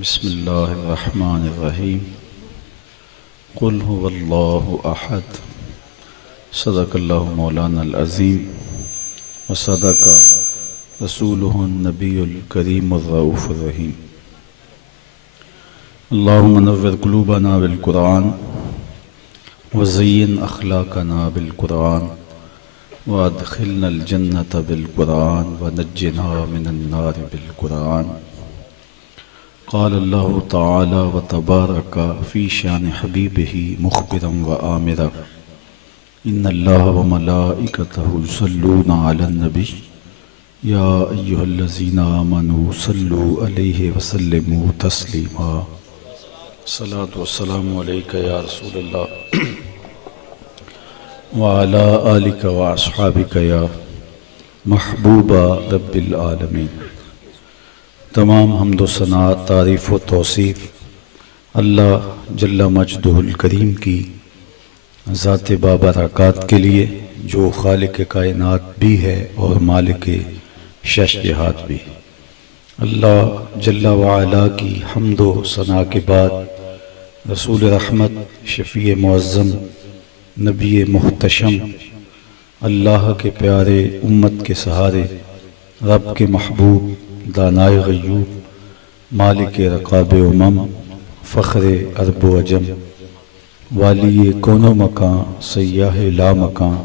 بسم اللہ الرحمن الرحیم قل هو اللہ احد صدق اللہ مولانا العظیم وصدق رسولہ النبی الکریم الرؤوف الرحیم اللہم نور قلوبنا بالقرآن وزین اخلاقنا بالقرآن وادخلنا الجنة بالقرآن ونجنا من النار بالقرآن قال اللہ تعالی وتبارک فی شان حبیبہ مخبرا وآمرا ان اللہ وملائکتہ یصلون علی النبی یا ایہا الذین آمنوا صلوا علیہ وسلموا تسلیما الصلاۃ والسلام علیک یا رسول اللہ وعلی آلک واصحابک یا محبوب رب العالمین۔ تمام حمد و ثنا، تعریف و توصیف اللہ جل مجدہ الکریم کی ذات بابرکات کے لیے، جو خالق کائنات بھی ہے اور مالک شش جہات بھی۔ اللہ جل وعلا کی حمد و ثنا کے بعد رسول رحمت، شفیع معظم، نبی محتشم، اللہ کے پیارے، امت کے سہارے، رب کے محبوب، دانائے غیوب، مالک رقاب امم، فخر عرب و عجم، والی کون و مکان، سیاح لا مکان،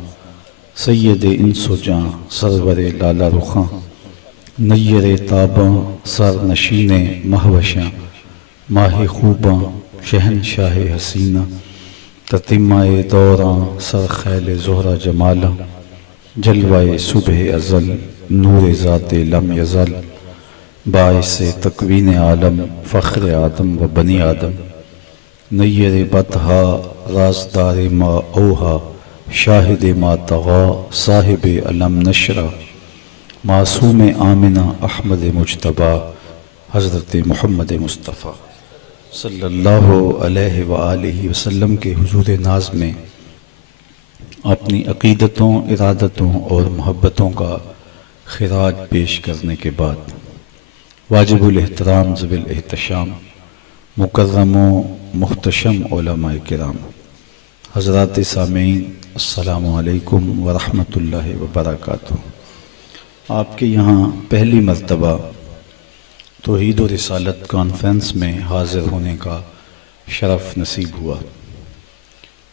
سید انس و جاں، سرور لالا رخاں، نیر تاباں، سر نشین مہوشاں، ماہ خوباں، شہنشاہ حسینہ، تتمہ دوراں، سر خیل زہرہ جمالاں، جلوہ صبح ازل، نور ذات لم یزل، باعث تکوین عالم، فخر آدم و بنی آدم، نیر بطحا، رازدار ما اوہا، شاہد ما طغا، صاحب علم نشرہ، معصوم آمنہ، احمد مجتبیٰ، حضرت محمد مصطفیٰ صلی اللہ علیہ وآلہ وسلم کے حضور ناز میں اپنی عقیدتوں، ارادتوں اور محبتوں کا خراج پیش کرنے کے بعد واجب الاحترام ذوی الاحتشام، مکرم و محتشم علماء کرام، حضرات سامعین، السلام علیکم ورحمۃ اللہ وبرکاتہ۔ آپ کے یہاں پہلی مرتبہ توحید و رسالت کانفرنس میں حاضر ہونے کا شرف نصیب ہوا۔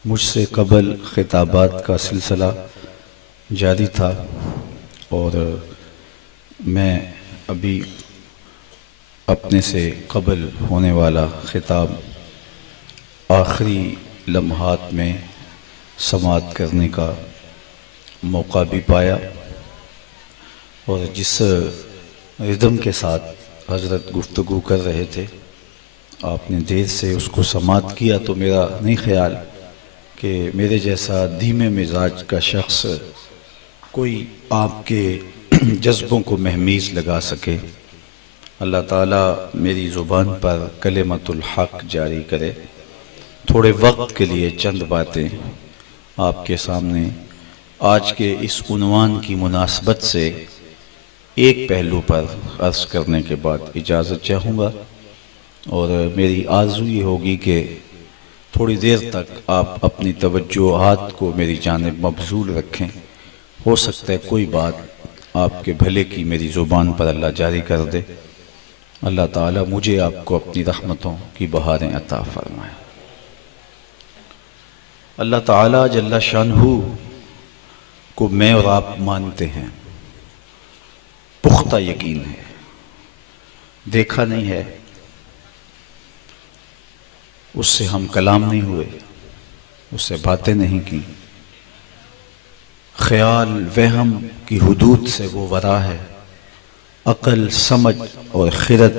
مجھ سے قبل خطابات کا سلسلہ جاری تھا اور میں ابھی اپنے سے قبل ہونے والا خطاب آخری لمحات میں سماعت کرنے کا موقع بھی پایا، اور جس ردم کے ساتھ حضرت گفتگو کر رہے تھے، آپ نے دیر سے اس کو سماعت کیا، تو میرا نہیں خیال کہ میرے جیسا دھیمے مزاج کا شخص کوئی آپ کے جذبوں کو مہمیز لگا سکے۔ اللہ تعالیٰ میری زبان پر کلمۃ الحق جاری کرے۔ تھوڑے وقت کے لیے چند باتیں آپ کے سامنے آج کے اس عنوان کی مناسبت سے ایک پہلو پر عرض کرنے کے بعد اجازت چاہوں گا، اور میری آرزو یہ ہوگی کہ تھوڑی دیر تک آپ اپنی توجہات کو میری جانب مبذول رکھیں۔ ہو سکتا ہے کوئی بات آپ کے بھلے کی میری زبان پر اللہ جاری کر دے۔ اللہ تعالیٰ مجھے آپ کو اپنی رحمتوں کی بہاریں عطا فرمائے۔ اللہ تعالیٰ جل شانہ کو میں اور آپ مانتے ہیں، پختہ یقین ہے، دیکھا نہیں ہے، اس سے ہم کلام نہیں ہوئے، اس سے باتیں نہیں کی، خیال وہم کی حدود سے وہ ورا ہے، عقل، سمجھ اور خرد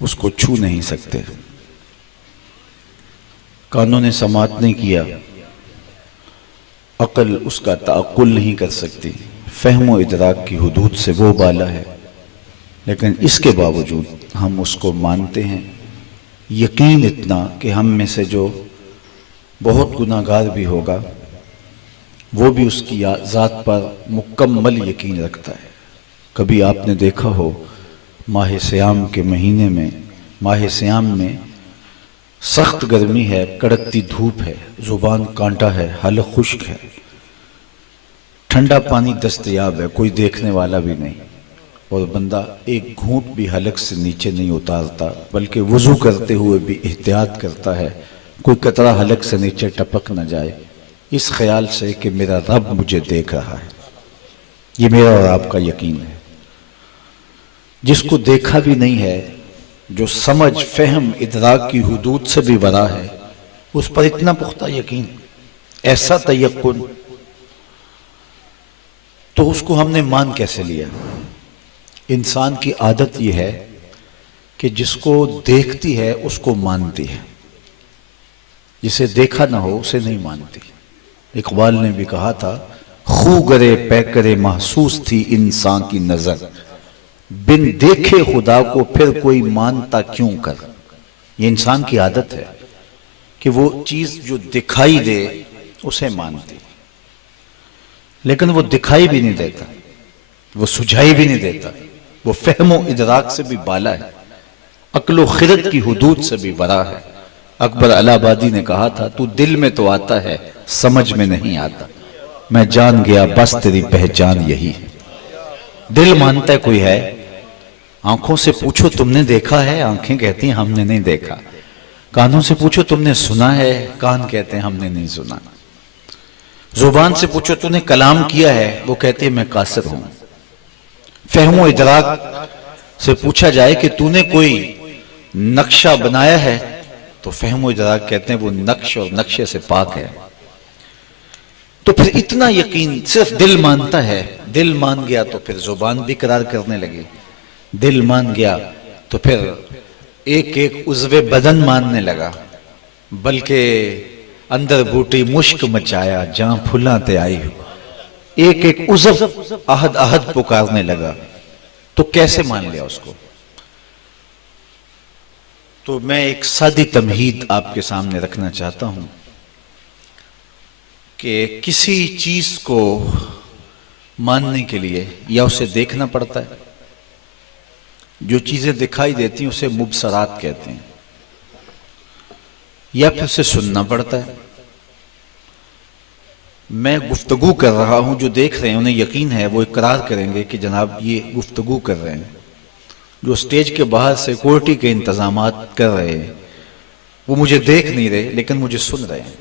اس کو چھو نہیں سکتے، کانوں نے سماعت نہیں کیا، عقل اس کا تعقل نہیں کر سکتی، فہم و ادراک کی حدود سے وہ بالا ہے، لیکن اس کے باوجود ہم اس کو مانتے ہیں، یقین اتنا کہ ہم میں سے جو بہت گناہ گار بھی ہوگا وہ بھی اس کی ذات پر مکمل یقین رکھتا ہے۔ کبھی آپ نے دیکھا ہو ماہ سیام کے مہینے میں ماہ سیام میں سخت گرمی ہے، کڑکتی دھوپ ہے، زبان کانٹا ہے، حلق خشک ہے، ٹھنڈا پانی دستیاب ہے، کوئی دیکھنے والا بھی نہیں، اور بندہ ایک گھونٹ بھی حلق سے نیچے نہیں اتارتا، بلکہ وضو کرتے ہوئے بھی احتیاط کرتا ہے کوئی قطرہ حلق سے نیچے ٹپک نہ جائے، اس خیال سے کہ میرا رب مجھے دیکھ رہا ہے۔ یہ میرا اور آپ کا یقین ہے۔ جس کو دیکھا بھی نہیں ہے، جو سمجھ، فہم، ادراک کی حدود سے بھی ورا ہے، اس پر اتنا پختہ یقین، ایسا تیقن، تو اس کو ہم نے مان کیسے لیا؟ انسان کی عادت یہ ہے کہ جس کو دیکھتی ہے اس کو مانتی ہے، جسے دیکھا نہ ہو اسے نہیں مانتی۔ اقبال نے بھی کہا تھا، خو گرے پے کرے محسوس تھی انسان کی نظر، بن دیکھے خدا کو پھر کوئی مانتا کیوں کر۔ یہ انسان کی عادت ہے کہ وہ چیز جو دکھائی دے اسے مانتی، لیکن وہ دکھائی بھی نہیں دیتا، وہ سجھائی بھی نہیں دیتا، وہ فہم و ادراک سے بھی بالا ہے، عقل و خرد کی حدود سے بھی ورا ہے۔ اکبر الہ آبادی نے کہا تھا، تو دل میں تو آتا ہے سمجھ میں نہیں آتا، میں جان گیا بس تیری پہچان یہی ہے۔ دل مانتا ہے کوئی ہے، آنکھوں سے پوچھو تم نے دیکھا ہے، آنکھیں کہتی ہیں ہم نے نہیں دیکھا، کانوں سے پوچھو تم نے سنا ہے، کان کہتے ہیں ہم نے نہیں سنا، زبان سے پوچھو تم نے کلام کیا ہے، وہ کہتی ہے میں قاصر ہوں۔ فہم و ادراک سے پوچھا جائے کہ تو نے کوئی نقشہ بنایا ہے، تو فہم و ادراک کہتے ہیں وہ نقش اور نقشے سے پاک ہے۔ تو پھر اتنا یقین صرف دل مانتا ہے، دل مان گیا تو پھر زبان بھی اقرار کرنے لگی، دل مان گیا تو پھر ایک ایک عضو بدن ماننے لگا، بلکہ اندر بوٹی مشک مچایا جہاں پھلاں تے آئی ہو، ایک ایک عضو احد احد پکارنے لگا۔ تو کیسے مان لیا اس کو؟ تو میں ایک سادی تمہید آپ کے سامنے رکھنا چاہتا ہوں کہ کسی چیز کو ماننے کے لیے یا اسے دیکھنا پڑتا ہے، جو چیزیں دکھائی دیتی ہیں اسے مبصرات کہتے ہیں، یا پھر اسے سننا پڑتا ہے۔ میں گفتگو کر رہا ہوں، جو دیکھ رہے ہیں انہیں یقین ہے وہ اقرار کریں گے کہ جناب یہ گفتگو کر رہے ہیں۔ جو سٹیج کے باہر سیکورٹی کے انتظامات کر رہے ہیں وہ مجھے دیکھ نہیں رہے لیکن مجھے سن رہے ہیں،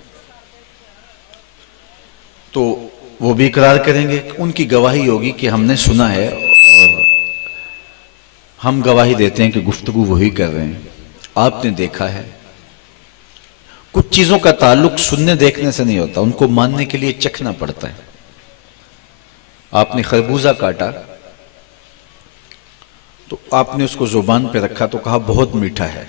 تو وہ بھی اقرار کریں گے، ان کی گواہی ہوگی کہ ہم نے سنا ہے، اور ہم گواہی دیتے ہیں کہ گفتگو وہی کر رہے ہیں، آپ نے دیکھا ہے۔ کچھ چیزوں کا تعلق سننے دیکھنے سے نہیں ہوتا، ان کو ماننے کے لیے چکھنا پڑتا ہے۔ آپ نے خربوزہ کاٹا تو آپ نے اس کو زبان پہ رکھا تو کہا بہت میٹھا ہے،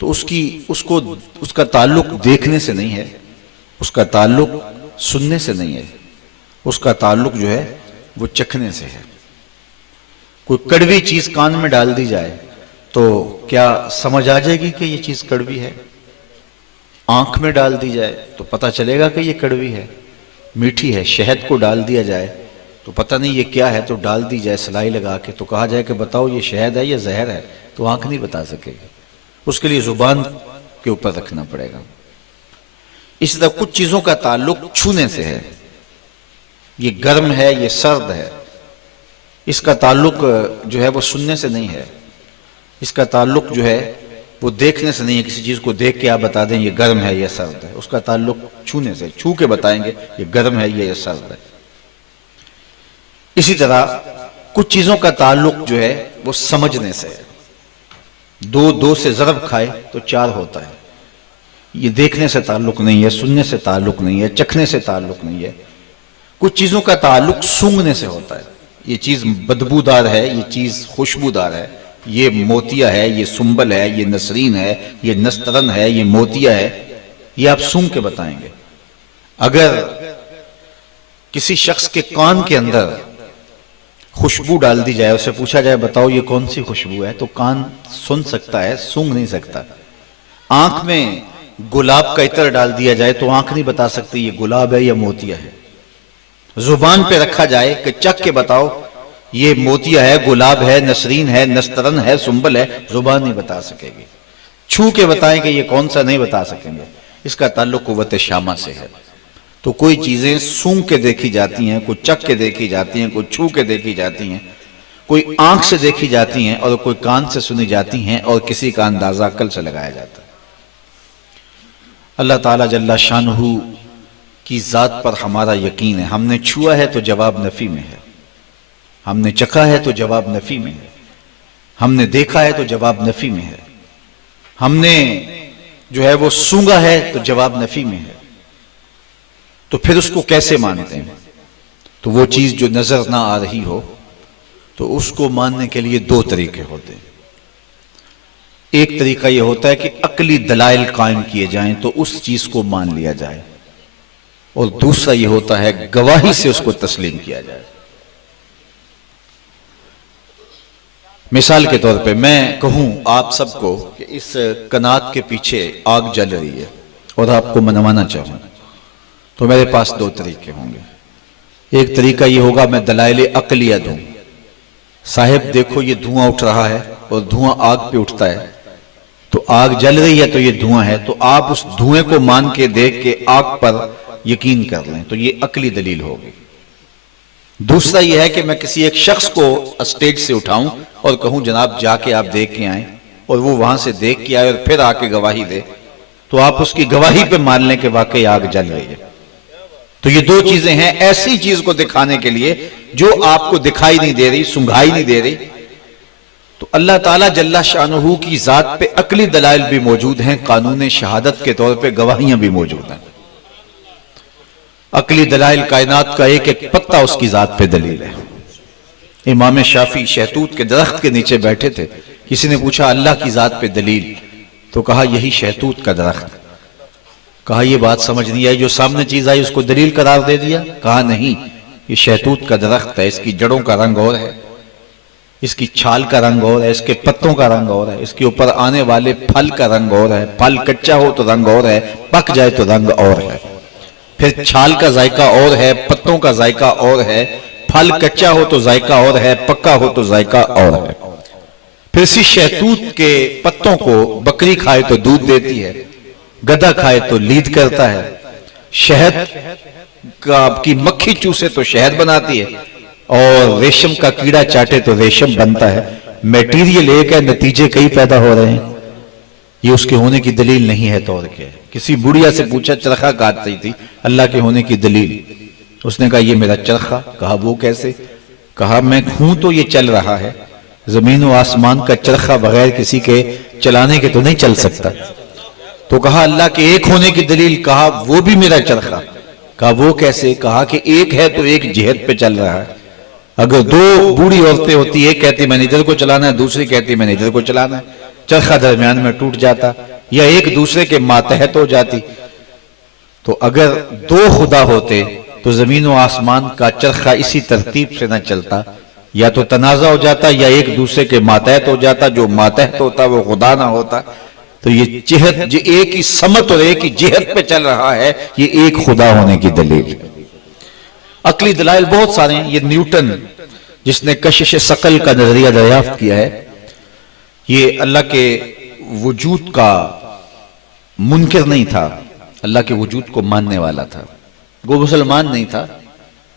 تو اس کا تعلق دیکھنے سے نہیں ہے، اس کا تعلق سننے سے نہیں ہے، اس کا تعلق جو ہے وہ چکھنے سے ہے۔ کوئی کڑوی چیز کان میں ڈال دی جائے تو کیا سمجھ آ جائے گی کہ یہ چیز کڑوی ہے؟ آنکھ میں ڈال دی جائے تو پتہ چلے گا کہ یہ کڑوی ہے، میٹھی ہے۔ شہد کو ڈال دیا جائے تو پتہ نہیں یہ کیا ہے، تو ڈال دی جائے سلائی لگا کے، تو کہا جائے کہ بتاؤ یہ شہد ہے یا زہر ہے، تو آنکھ نہیں بتا سکے گی، اس کے لیے زبان کے اوپر رکھنا پڑے گا۔ اسی طرح کچھ چیزوں کا تعلق چھونے سے ہے، یہ گرم ہے، یہ سرد ہے، اس کا تعلق جو ہے وہ سننے سے نہیں ہے، اس کا تعلق جو ہے وہ دیکھنے سے نہیں ہے۔ کسی چیز کو دیکھ کے آپ بتا دیں یہ گرم ہے یا سرد ہے، اس کا تعلق چھونے سے، چھو کے بتائیں گے یہ گرم ہے یا سرد ہے۔ اسی طرح کچھ چیزوں کا تعلق جو ہے وہ سمجھنے سے ہے، دو سے ضرب کھائے تو 4 ہوتا ہے، یہ دیکھنے سے تعلق نہیں ہے، سننے سے تعلق نہیں ہے، چکھنے سے تعلق نہیں ہے۔ کچھ چیزوں کا تعلق سونگھنے سے ہوتا ہے، یہ چیز بدبودار ہے، یہ چیز خوشبودار ہے، یہ موتیا ہے، یہ سنبل ہے، یہ نسرین ہے، یہ نسترن ہے، یہ موتیا ہے، یہ آپ سونگ کے بتائیں گے۔ اگر کسی شخص کے کان کے اندر خوشبو ڈال دی جائے، اسے پوچھا جائے بتاؤ یہ کون سی خوشبو ہے، تو کان سن سکتا ہے، سونگ نہیں سکتا۔ آنکھ میں گلاب کا عطر ڈال دیا جائے تو آنکھ نہیں بتا سکتی یہ گلاب ہے یا موتیا ہے۔ زبان پہ رکھا جائے کہ چکھ کے بتاؤ یہ موتیا ہے، گلاب ہے، نسرین ہے، نسترن ہے، سنبل ہے، زبان نہیں بتا سکے گی. چھو کے بتائیں کہ یہ کون سا نہیں بتا سکیں گے. اس کا تعلق قوت شامہ سے ہے. تو کوئی چیزیں سونگ کے دیکھی جاتی ہیں، کوئی چک کے دیکھی جاتی ہیں، کوئی چھو کے دیکھی جاتی ہیں، کوئی آنکھ سے دیکھی جاتی ہیں، اور کوئی کان سے سنی جاتی ہیں، اور کسی کا اندازہ عقل سے لگایا جاتا ہے. اللہ تعالیٰ جل شانہ کی ذات پر ہمارا یقین ہے. ہم نے چھوا ہے تو جواب نفی میں ہے، ہم نے چکھا ہے تو جواب نفی میں ہے، ہم نے دیکھا ہے تو جواب نفی میں ہے، ہم نے جو ہے وہ سونگا ہے تو جواب نفی میں ہے. تو پھر اس کو کیسے مانتے ہیں؟ تو وہ چیز جو نظر نہ آ رہی ہو تو اس کو ماننے کے لیے دو طریقے ہوتے ہیں. ایک طریقہ یہ ہوتا ہے کہ عقلی دلائل قائم کیے جائیں تو اس چیز کو مان لیا جائے، اور دوسرا یہ ہوتا ہے گواہی سے اس کو تسلیم کیا جائے. مثال کے طور پہ میں کہوں آپ سب کو کہ اس کنات کے پیچھے آگ جل رہی ہے اور آپ کو منوانا چاہوں تو میرے پاس دو طریقے ہوں گے. ایک طریقہ یہ ہوگا میں دلائل عقلیہ دوں، صاحب دیکھو یہ دھواں اٹھ رہا ہے اور دھواں آگ پہ اٹھتا ہے، تو آگ جل رہی ہے تو یہ دھواں ہے، تو آپ اس دھوئیں کو مان کے دیکھ کے آگ پر یقین کر لیں، تو یہ عقلی دلیل ہوگی. دوسرا یہ ہے کہ میں کسی ایک شخص کو اسٹیج سے اٹھاؤں اور کہوں جناب جا کے آپ دیکھ کے آئیں، اور وہ وہاں سے دیکھ کے آئے اور پھر آ کے گواہی دے، تو آپ اس کی گواہی پہ مان لیں کہ واقعی آگ جل رہی ہے. تو یہ دو چیزیں ہیں ایسی چیز کو دکھانے کے لیے جو آپ کو دکھائی نہیں دے رہی، سنگھائی نہیں دے رہی. تو اللہ تعالیٰ جل شانہ کی ذات پہ عقلی دلائل بھی موجود ہیں، قانون شہادت کے طور پہ گواہیاں بھی موجود ہیں. عقلی دلائل کائنات کا ایک ایک پتہ اس کی ذات پہ دلیل ہے. امام شافعی شہتوت کے درخت کے نیچے بیٹھے تھے، کسی نے پوچھا اللہ کی ذات پہ دلیل، تو کہا یہی شہتوت کا درخت. کہا یہ بات سمجھ نہیں آئی، جو سامنے چیز آئی اس کو دلیل قرار دے دیا؟ کہا نہیں، یہ شہتوت کا درخت ہے، اس کی جڑوں کا رنگ اور ہے، اس کی چھال کا رنگ اور ہے، اس کے پتوں کا رنگ اور ہے، اس کے اوپر آنے والے پھل کا رنگ اور ہے، پھل کچا ہو تو رنگ اور ہے، پک جائے تو رنگ اور ہے، پھر چھال کا ذائقہ اور ہے، پتوں کا ذائقہ اور ہے، پھل کچا ہو تو ذائقہ اور ہے، پکا ہو تو ذائقہ اور ہے. پھر اسی شہتوت کے پتوں کو بکری کھائے تو دودھ دیتی ہے، گدھا کھائے تو لید کرتا ہے، شہد کی مکھی چوسے تو شہد بناتی ہے، اور ریشم کا کیڑا چاٹے تو ریشم بنتا ہے. میٹیریل ایک ہے، نتیجے کئی پیدا ہو رہے ہیں. یہ اس کے ہونے کی دلیل نہیں ہے. طور کے کسی بڑھیا سے پوچھا چرخہ کاٹ رہی تھی، اللہ کے ہونے کی دلیل. اس نے کہا یہ میرا چرخہ. کہا وہ کیسے؟ کہا میں ہوں تو یہ چل رہا ہے، زمین و آسمان کا چرخہ بغیر کسی کے چلانے کے تو نہیں چل سکتا. تو کہا اللہ کے ایک ہونے کی دلیل. کہا وہ بھی میرا چرخہ. کہا وہ کیسے؟ کہا کہ ایک ہے تو ایک جہت پہ چل رہا ہے. اگر دو بوڑھی عورتیں ہوتی، ایک کہتی میں نے ادھر کو چلانا ہے، دوسری کہتی میں نے ادھر کو چلانا ہے، چرخہ درمیان میں ٹوٹ جاتا یا ایک دوسرے کے ماتحت ہو جاتی. تو اگر دو خدا ہوتے تو زمین و آسمان کا چرخہ اسی ترتیب سے نہ چلتا، یا تو تنازع ہو جاتا یا ایک دوسرے کے ماتحت ہو جاتا. جو ماتحت ہوتا وہ خدا نہ ہوتا. تو یہ جہت جو ایک ہی سمت اور ایک ہی جہت پہ چل رہا ہے، یہ ایک خدا ہونے کی دلیل. عقلی دلائل بہت سارے ہیں. یہ نیوٹن جس نے کشش ثقل کا نظریہ دریافت کیا ہے، یہ اللہ کے وجود کا منکر نہیں تھا، اللہ کے وجود کو ماننے والا تھا. وہ مسلمان نہیں تھا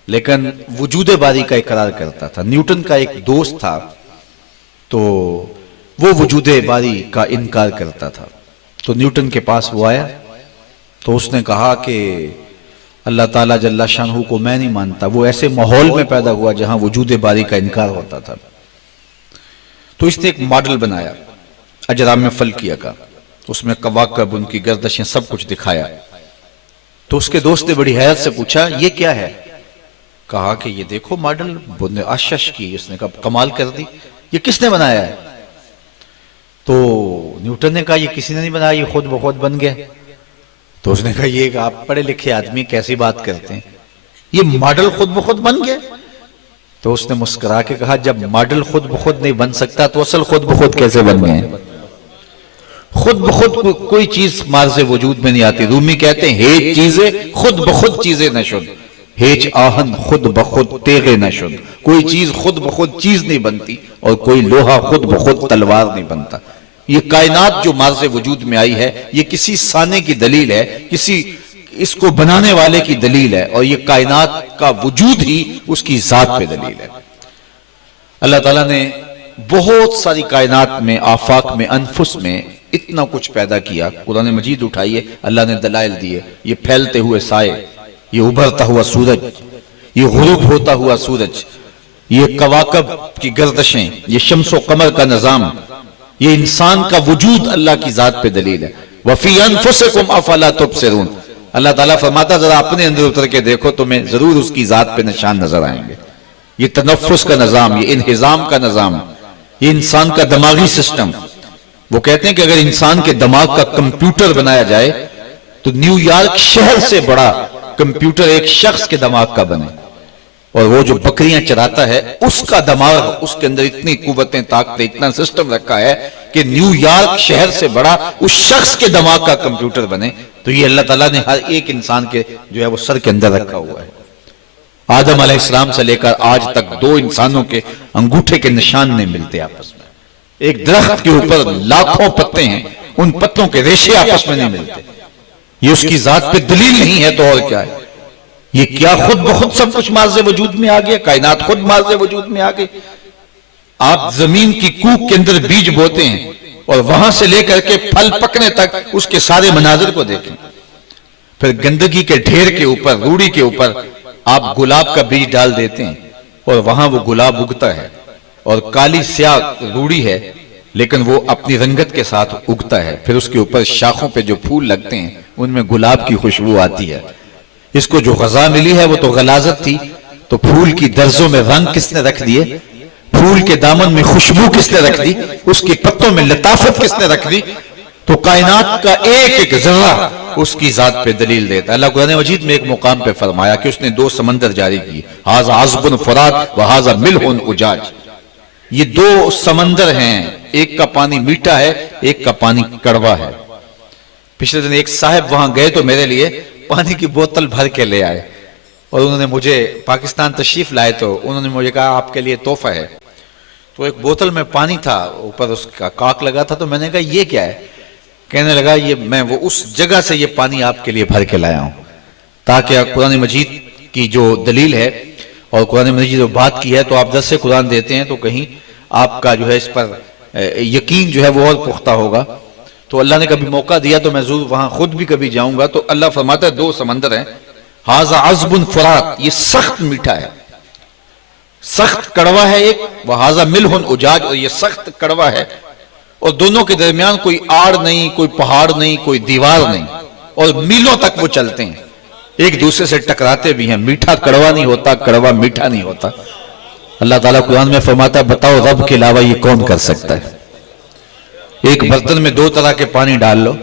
لیکن وجود باری کا اقرار کرتا تھا. نیوٹن کا ایک دوست تھا تو وہ وجود باری کا انکار کرتا تھا. تو نیوٹن کے پاس وہ آیا تو اس نے کہا کہ اللہ تعالیٰ جل شانہ کو میں نہیں مانتا. وہ ایسے ماحول میں پیدا ہوا جہاں وجود باری کا انکار ہوتا تھا. تو اس نے ایک ماڈل بنایا اجرام فلکیہ کا، اس میں کواکب، ان کی گردشیں، سب کچھ دکھایا. تو اس کے دوست نے بڑی حیرت سے پوچھا یہ کیا ہے؟ کہا کہ یہ دیکھو ماڈل. نے آشش کی. اس نے کہا کمال کر دی، یہ کس نے بنایا ہے؟ تو نیوٹن نے کہا یہ کسی نے نہیں بنایا، یہ خود بخود بن گیا. تو اس نے کہا یہ کہ آپ پڑھے لکھے آدمی کیسی بات کرتے ہیں، یہ ماڈل خود بخود بن گیا؟ تو اس نے مسکرا کے کہا جب ماڈل خود بخود نہیں بن سکتا تو اصل خود بخود کیسے بن گئے؟ خود بخود کوئی چیز مارز وجود میں نہیں آتی. رومی کہتے ہیں ہے چیزیں خود بخود چیزیں نشد. ہیچ آہن خود بخود تیغے نہ شد، کوئی چیز خود بخود چیز نہیں بنتی اور کوئی لوہا خود بخود تلوار نہیں بنتا۔ یہ کائنات جو مارز وجود میں آئی ہے یہ کسی سانے کی دلیل ہے، کسی اس کو بنانے والے کی دلیل ہے، اور یہ کائنات کا وجود ہی اس کی ذات پہ دلیل ہے۔ اللہ تعالیٰ نے بہت ساری کائنات میں، آفاق میں، انفس میں اتنا کچھ پیدا کیا۔ قرآن مجید اٹھائیے، اللہ نے دلائل دیے، یہ پھیلتے ہوئے سائے، یہ ابھرتا ہوا سورج، یہ غروب ہوتا ہوا سورج، یہ کواکب کی گردشیں، یہ شمس و قمر کا نظام، یہ انسان کا وجود اللہ کی ذات پہ دلیل ہے۔ وَفِي أَنفُسِكُمْ أَفَلَا تُبْصِرُونَ، اللہ تعالیٰ فرماتا ذرا اپنے اندر اتر کے دیکھو، تمہیں ضرور اس کی ذات پہ نشان نظر آئیں گے۔ یہ تنفس کا نظام، یہ انہضام کا نظام، یہ انسان کا دماغی سسٹم۔ وہ کہتے ہیں کہ اگر انسان کے دماغ کا کمپیوٹر بنایا جائے تو نیو یارک شہر سے بڑا کمپیوٹر ایک شخص کے دماغ کا بنے، اور وہ جو بکریاں چراتا ہے اس کا دماغ، اس کے اندر اتنی قوتیں، طاقتیں، اتنا سسٹم رکھا ہے کہ نیو یارک شہر سے بڑا اس شخص کے دماغ کا کمپیوٹر بنے۔ تو یہ اللہ تعالیٰ نے ہر ایک انسان کے جو ہے وہ سر کے اندر رکھا ہوا ہے۔ آدم علیہ السلام سے لے کر آج تک دو انسانوں کے انگوٹھے کے نشان نہیں ملتے آپس میں۔ ایک درخت کے اوپر لاکھوں پتے ہیں، ان پتوں کے ریشے آپس میں نہیں ملتے۔ یہ اس کی ذات پہ دلیل نہیں ہے تو اور کیا ہے؟ یہ کیا خود بخود سب کچھ مارز وجود میں آ گیا؟ کائنات خود مارز وجود میں آ گئی۔ آپ زمین کی کوک کے اندر بیج بوتے ہیں اور وہاں سے لے کر کے پھل پکنے تک اس کے سارے مناظر کو دیکھیں، پھر گندگی کے ڈھیر کے اوپر، روڑی کے اوپر آپ گلاب کا بیج ڈال دیتے ہیں اور وہاں وہ گلاب اگتا ہے، اور کالی سیاہ روڑی ہے لیکن وہ اپنی رنگت کے ساتھ اگتا ہے، پھر اس کے اوپر شاخوں پہ جو پھول لگتے ہیں ان میں گلاب کی خوشبو آتی ہے۔ اس کو جو غذا ملی ہے وہ تو غلاظت تھی، تو پھول کی درزوں میں رنگ کس نے رکھ دیے؟ پھول کے دامن میں خوشبو کس نے رکھ دی؟ اس کے پتوں میں لطافت کس نے رکھ دی؟ تو کائنات کا ایک ایک ذرہ اس کی ذات پہ دلیل دیتا ہے۔ اللہ قرآن مجید میں ایک مقام پہ فرمایا کہ اس نے دو سمندر جاری کیے، ھذا عذب فرات وھذا ملح اجاج۔ یہ دو سمندر ہیں، ایک کا پانی میٹھا ہے، ایک کا پانی کڑوا ہے۔ پچھلے دن ایک صاحب وہاں گئے تو میرے لیے پانی کی بوتل بھر کے لے آئے، اور انہوں نے مجھے پاکستان تشریف لائے تو انہوں نے مجھے کہا آپ کے لیے تحفہ ہے۔ تو ایک بوتل میں پانی تھا، اوپر اس کا کاک لگا تھا، تو میں نے کہا یہ کیا ہے؟ کہنے لگا یہ میں وہ اس جگہ سے یہ پانی آپ کے لیے بھر کے لایا ہوں، تاکہ قرآن مجید کی جو دلیل ہے اور قرآن مجید جو بات کی ہے، تو آپ درس قرآن دیتے ہیں تو کہیں آپ کا جو ہے اس پر یقین جو ہے وہ اور پختہ ہوگا۔ تو اللہ نے کبھی موقع دیا تو میں ضرور وہاں خود بھی کبھی جاؤں گا۔ تو اللہ فرماتا ہے دو سمندر ہیں، ھذا عذب فرات، یہ سخت میٹھا ہے، سخت کڑوا ہے ایک، وھذا ملح اجاج، اور یہ سخت کڑوا ہے، اور دونوں کے درمیان کوئی آڑ نہیں، کوئی پہاڑ نہیں، کوئی دیوار نہیں، اور میلوں تک وہ چلتے ہیں، ایک دوسرے سے ٹکراتے بھی ہیں۔ میٹھا کڑوا نہیں ہوتا، کڑوا میٹھا نہیں ہوتا۔ اللہ تعالیٰ قرآن میں فرماتا ہے بتاؤ رب کے علاوہ یہ کون کر سکتا ہے؟ ایک برتن میں دو طرح کے پانی ڈال لو،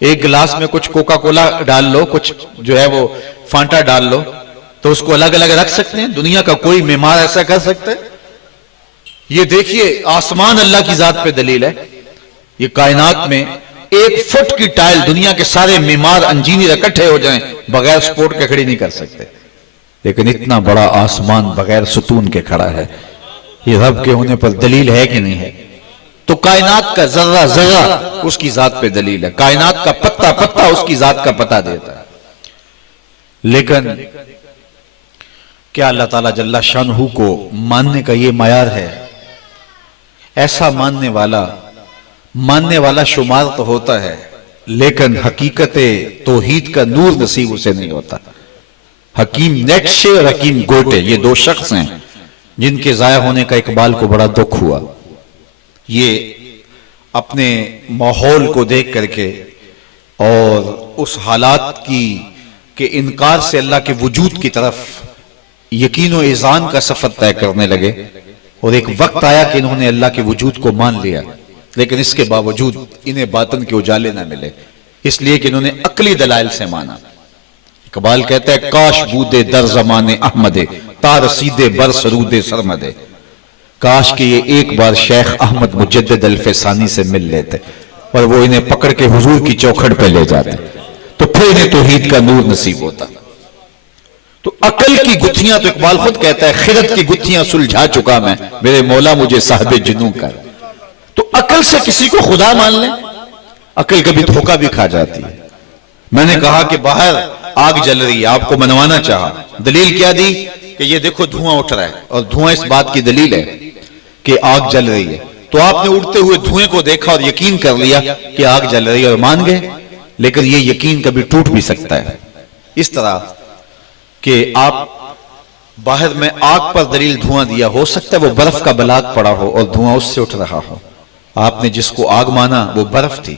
ایک گلاس میں کچھ کوکا کولا ڈال لو، کچھ جو ہے وہ فانٹا ڈال لو، تو اس کو الگ الگ رکھ سکتے ہیں؟ دنیا کا کوئی معمار ایسا کر سکتا ہے؟ یہ دیکھیے آسمان اللہ کی ذات پہ دلیل ہے۔ یہ کائنات میں ایک فٹ کی ٹائل دنیا کے سارے معمار انجینئر اکٹھے ہو جائیں بغیر سپورٹ کے کھڑی نہیں کر سکتے، لیکن اتنا بڑا آسمان بغیر ستون کے کھڑا ہے۔ یہ رب کے ہونے پر دلیل ہے کہ نہیں ہے؟ تو کائنات کا ذرہ ذرہ اس کی ذات پہ دلیل ہے، کائنات کا پتا پتا اس کی ذات کا پتہ دیتا ہے۔ لیکن کیا اللہ تعالیٰ جل شانہ کو ماننے کا یہ معیار ہے؟ ایسا ماننے والا شمار تو ہوتا ہے، لیکن حقیقت توحید کا نور نصیب اسے نہیں ہوتا۔ حکیم نیٹشے اور حکیم گوٹے یہ دو شخص ہیں جن کے ضائع ہونے کا اقبال کو بڑا دکھ ہوا۔ یہ اپنے ماحول کو دیکھ کر کے اور اس حالات کی کہ انکار سے اللہ کے وجود کی طرف یقین و اذعان کا سفر طے کرنے لگے، اور ایک وقت آیا کہ انہوں نے اللہ کے وجود کو مان لیا، لیکن اس کے باوجود انہیں باطن کے اجالے نہ ملے، اس لیے کہ انہوں نے عقلی دلائل سے مانا۔ اقبال کہتا ہے کاش بودے در زمان احمد تا رسیدے بر سرود سرمد، کاش کہ یہ ایک بار شیخ احمد مجدد الفسانی سے مل لیتے اور وہ انہیں پکڑ کے حضور کی چوکھٹ پہ لے جاتے، تو پھر انہیں توحید کا نور نصیب ہوتا۔ تو عقل کی گتھیاں تو اقبال خود کہتا ہے خرد کی گتھیاں سلجھا چکا میں، میرے مولا مجھے صاحب جنوں کر۔ تو عقل سے کسی کو خدا مان لیں، عقل کبھی دھوکہ بھی کھا جاتی ہے۔ میں نے کہا کہ باہر آگ جل رہی ہے، آپ کو منوانا چاہا، دلیل کیا دی کہ یہ دیکھو دھواں اٹھ رہا ہے، اور دھواں اس بات کی دلیل ہے کہ آگ جل رہی ہے۔ تو آپ نے اڑتے ہوئے دھوئیں کو دیکھا اور یقین کر لیا کہ آگ جل رہی ہے اور مان گئے، لیکن یہ یقین کبھی ٹوٹ بھی سکتا ہے۔ اس طرح کہ آپ باہر میں آگ پر دلیل دھواں دیا، ہو سکتا ہے وہ برف کا بلاک پڑا ہو اور دھواں اس سے اٹھ رہا ہو، آپ نے جس کو آگ مانا وہ برف تھی۔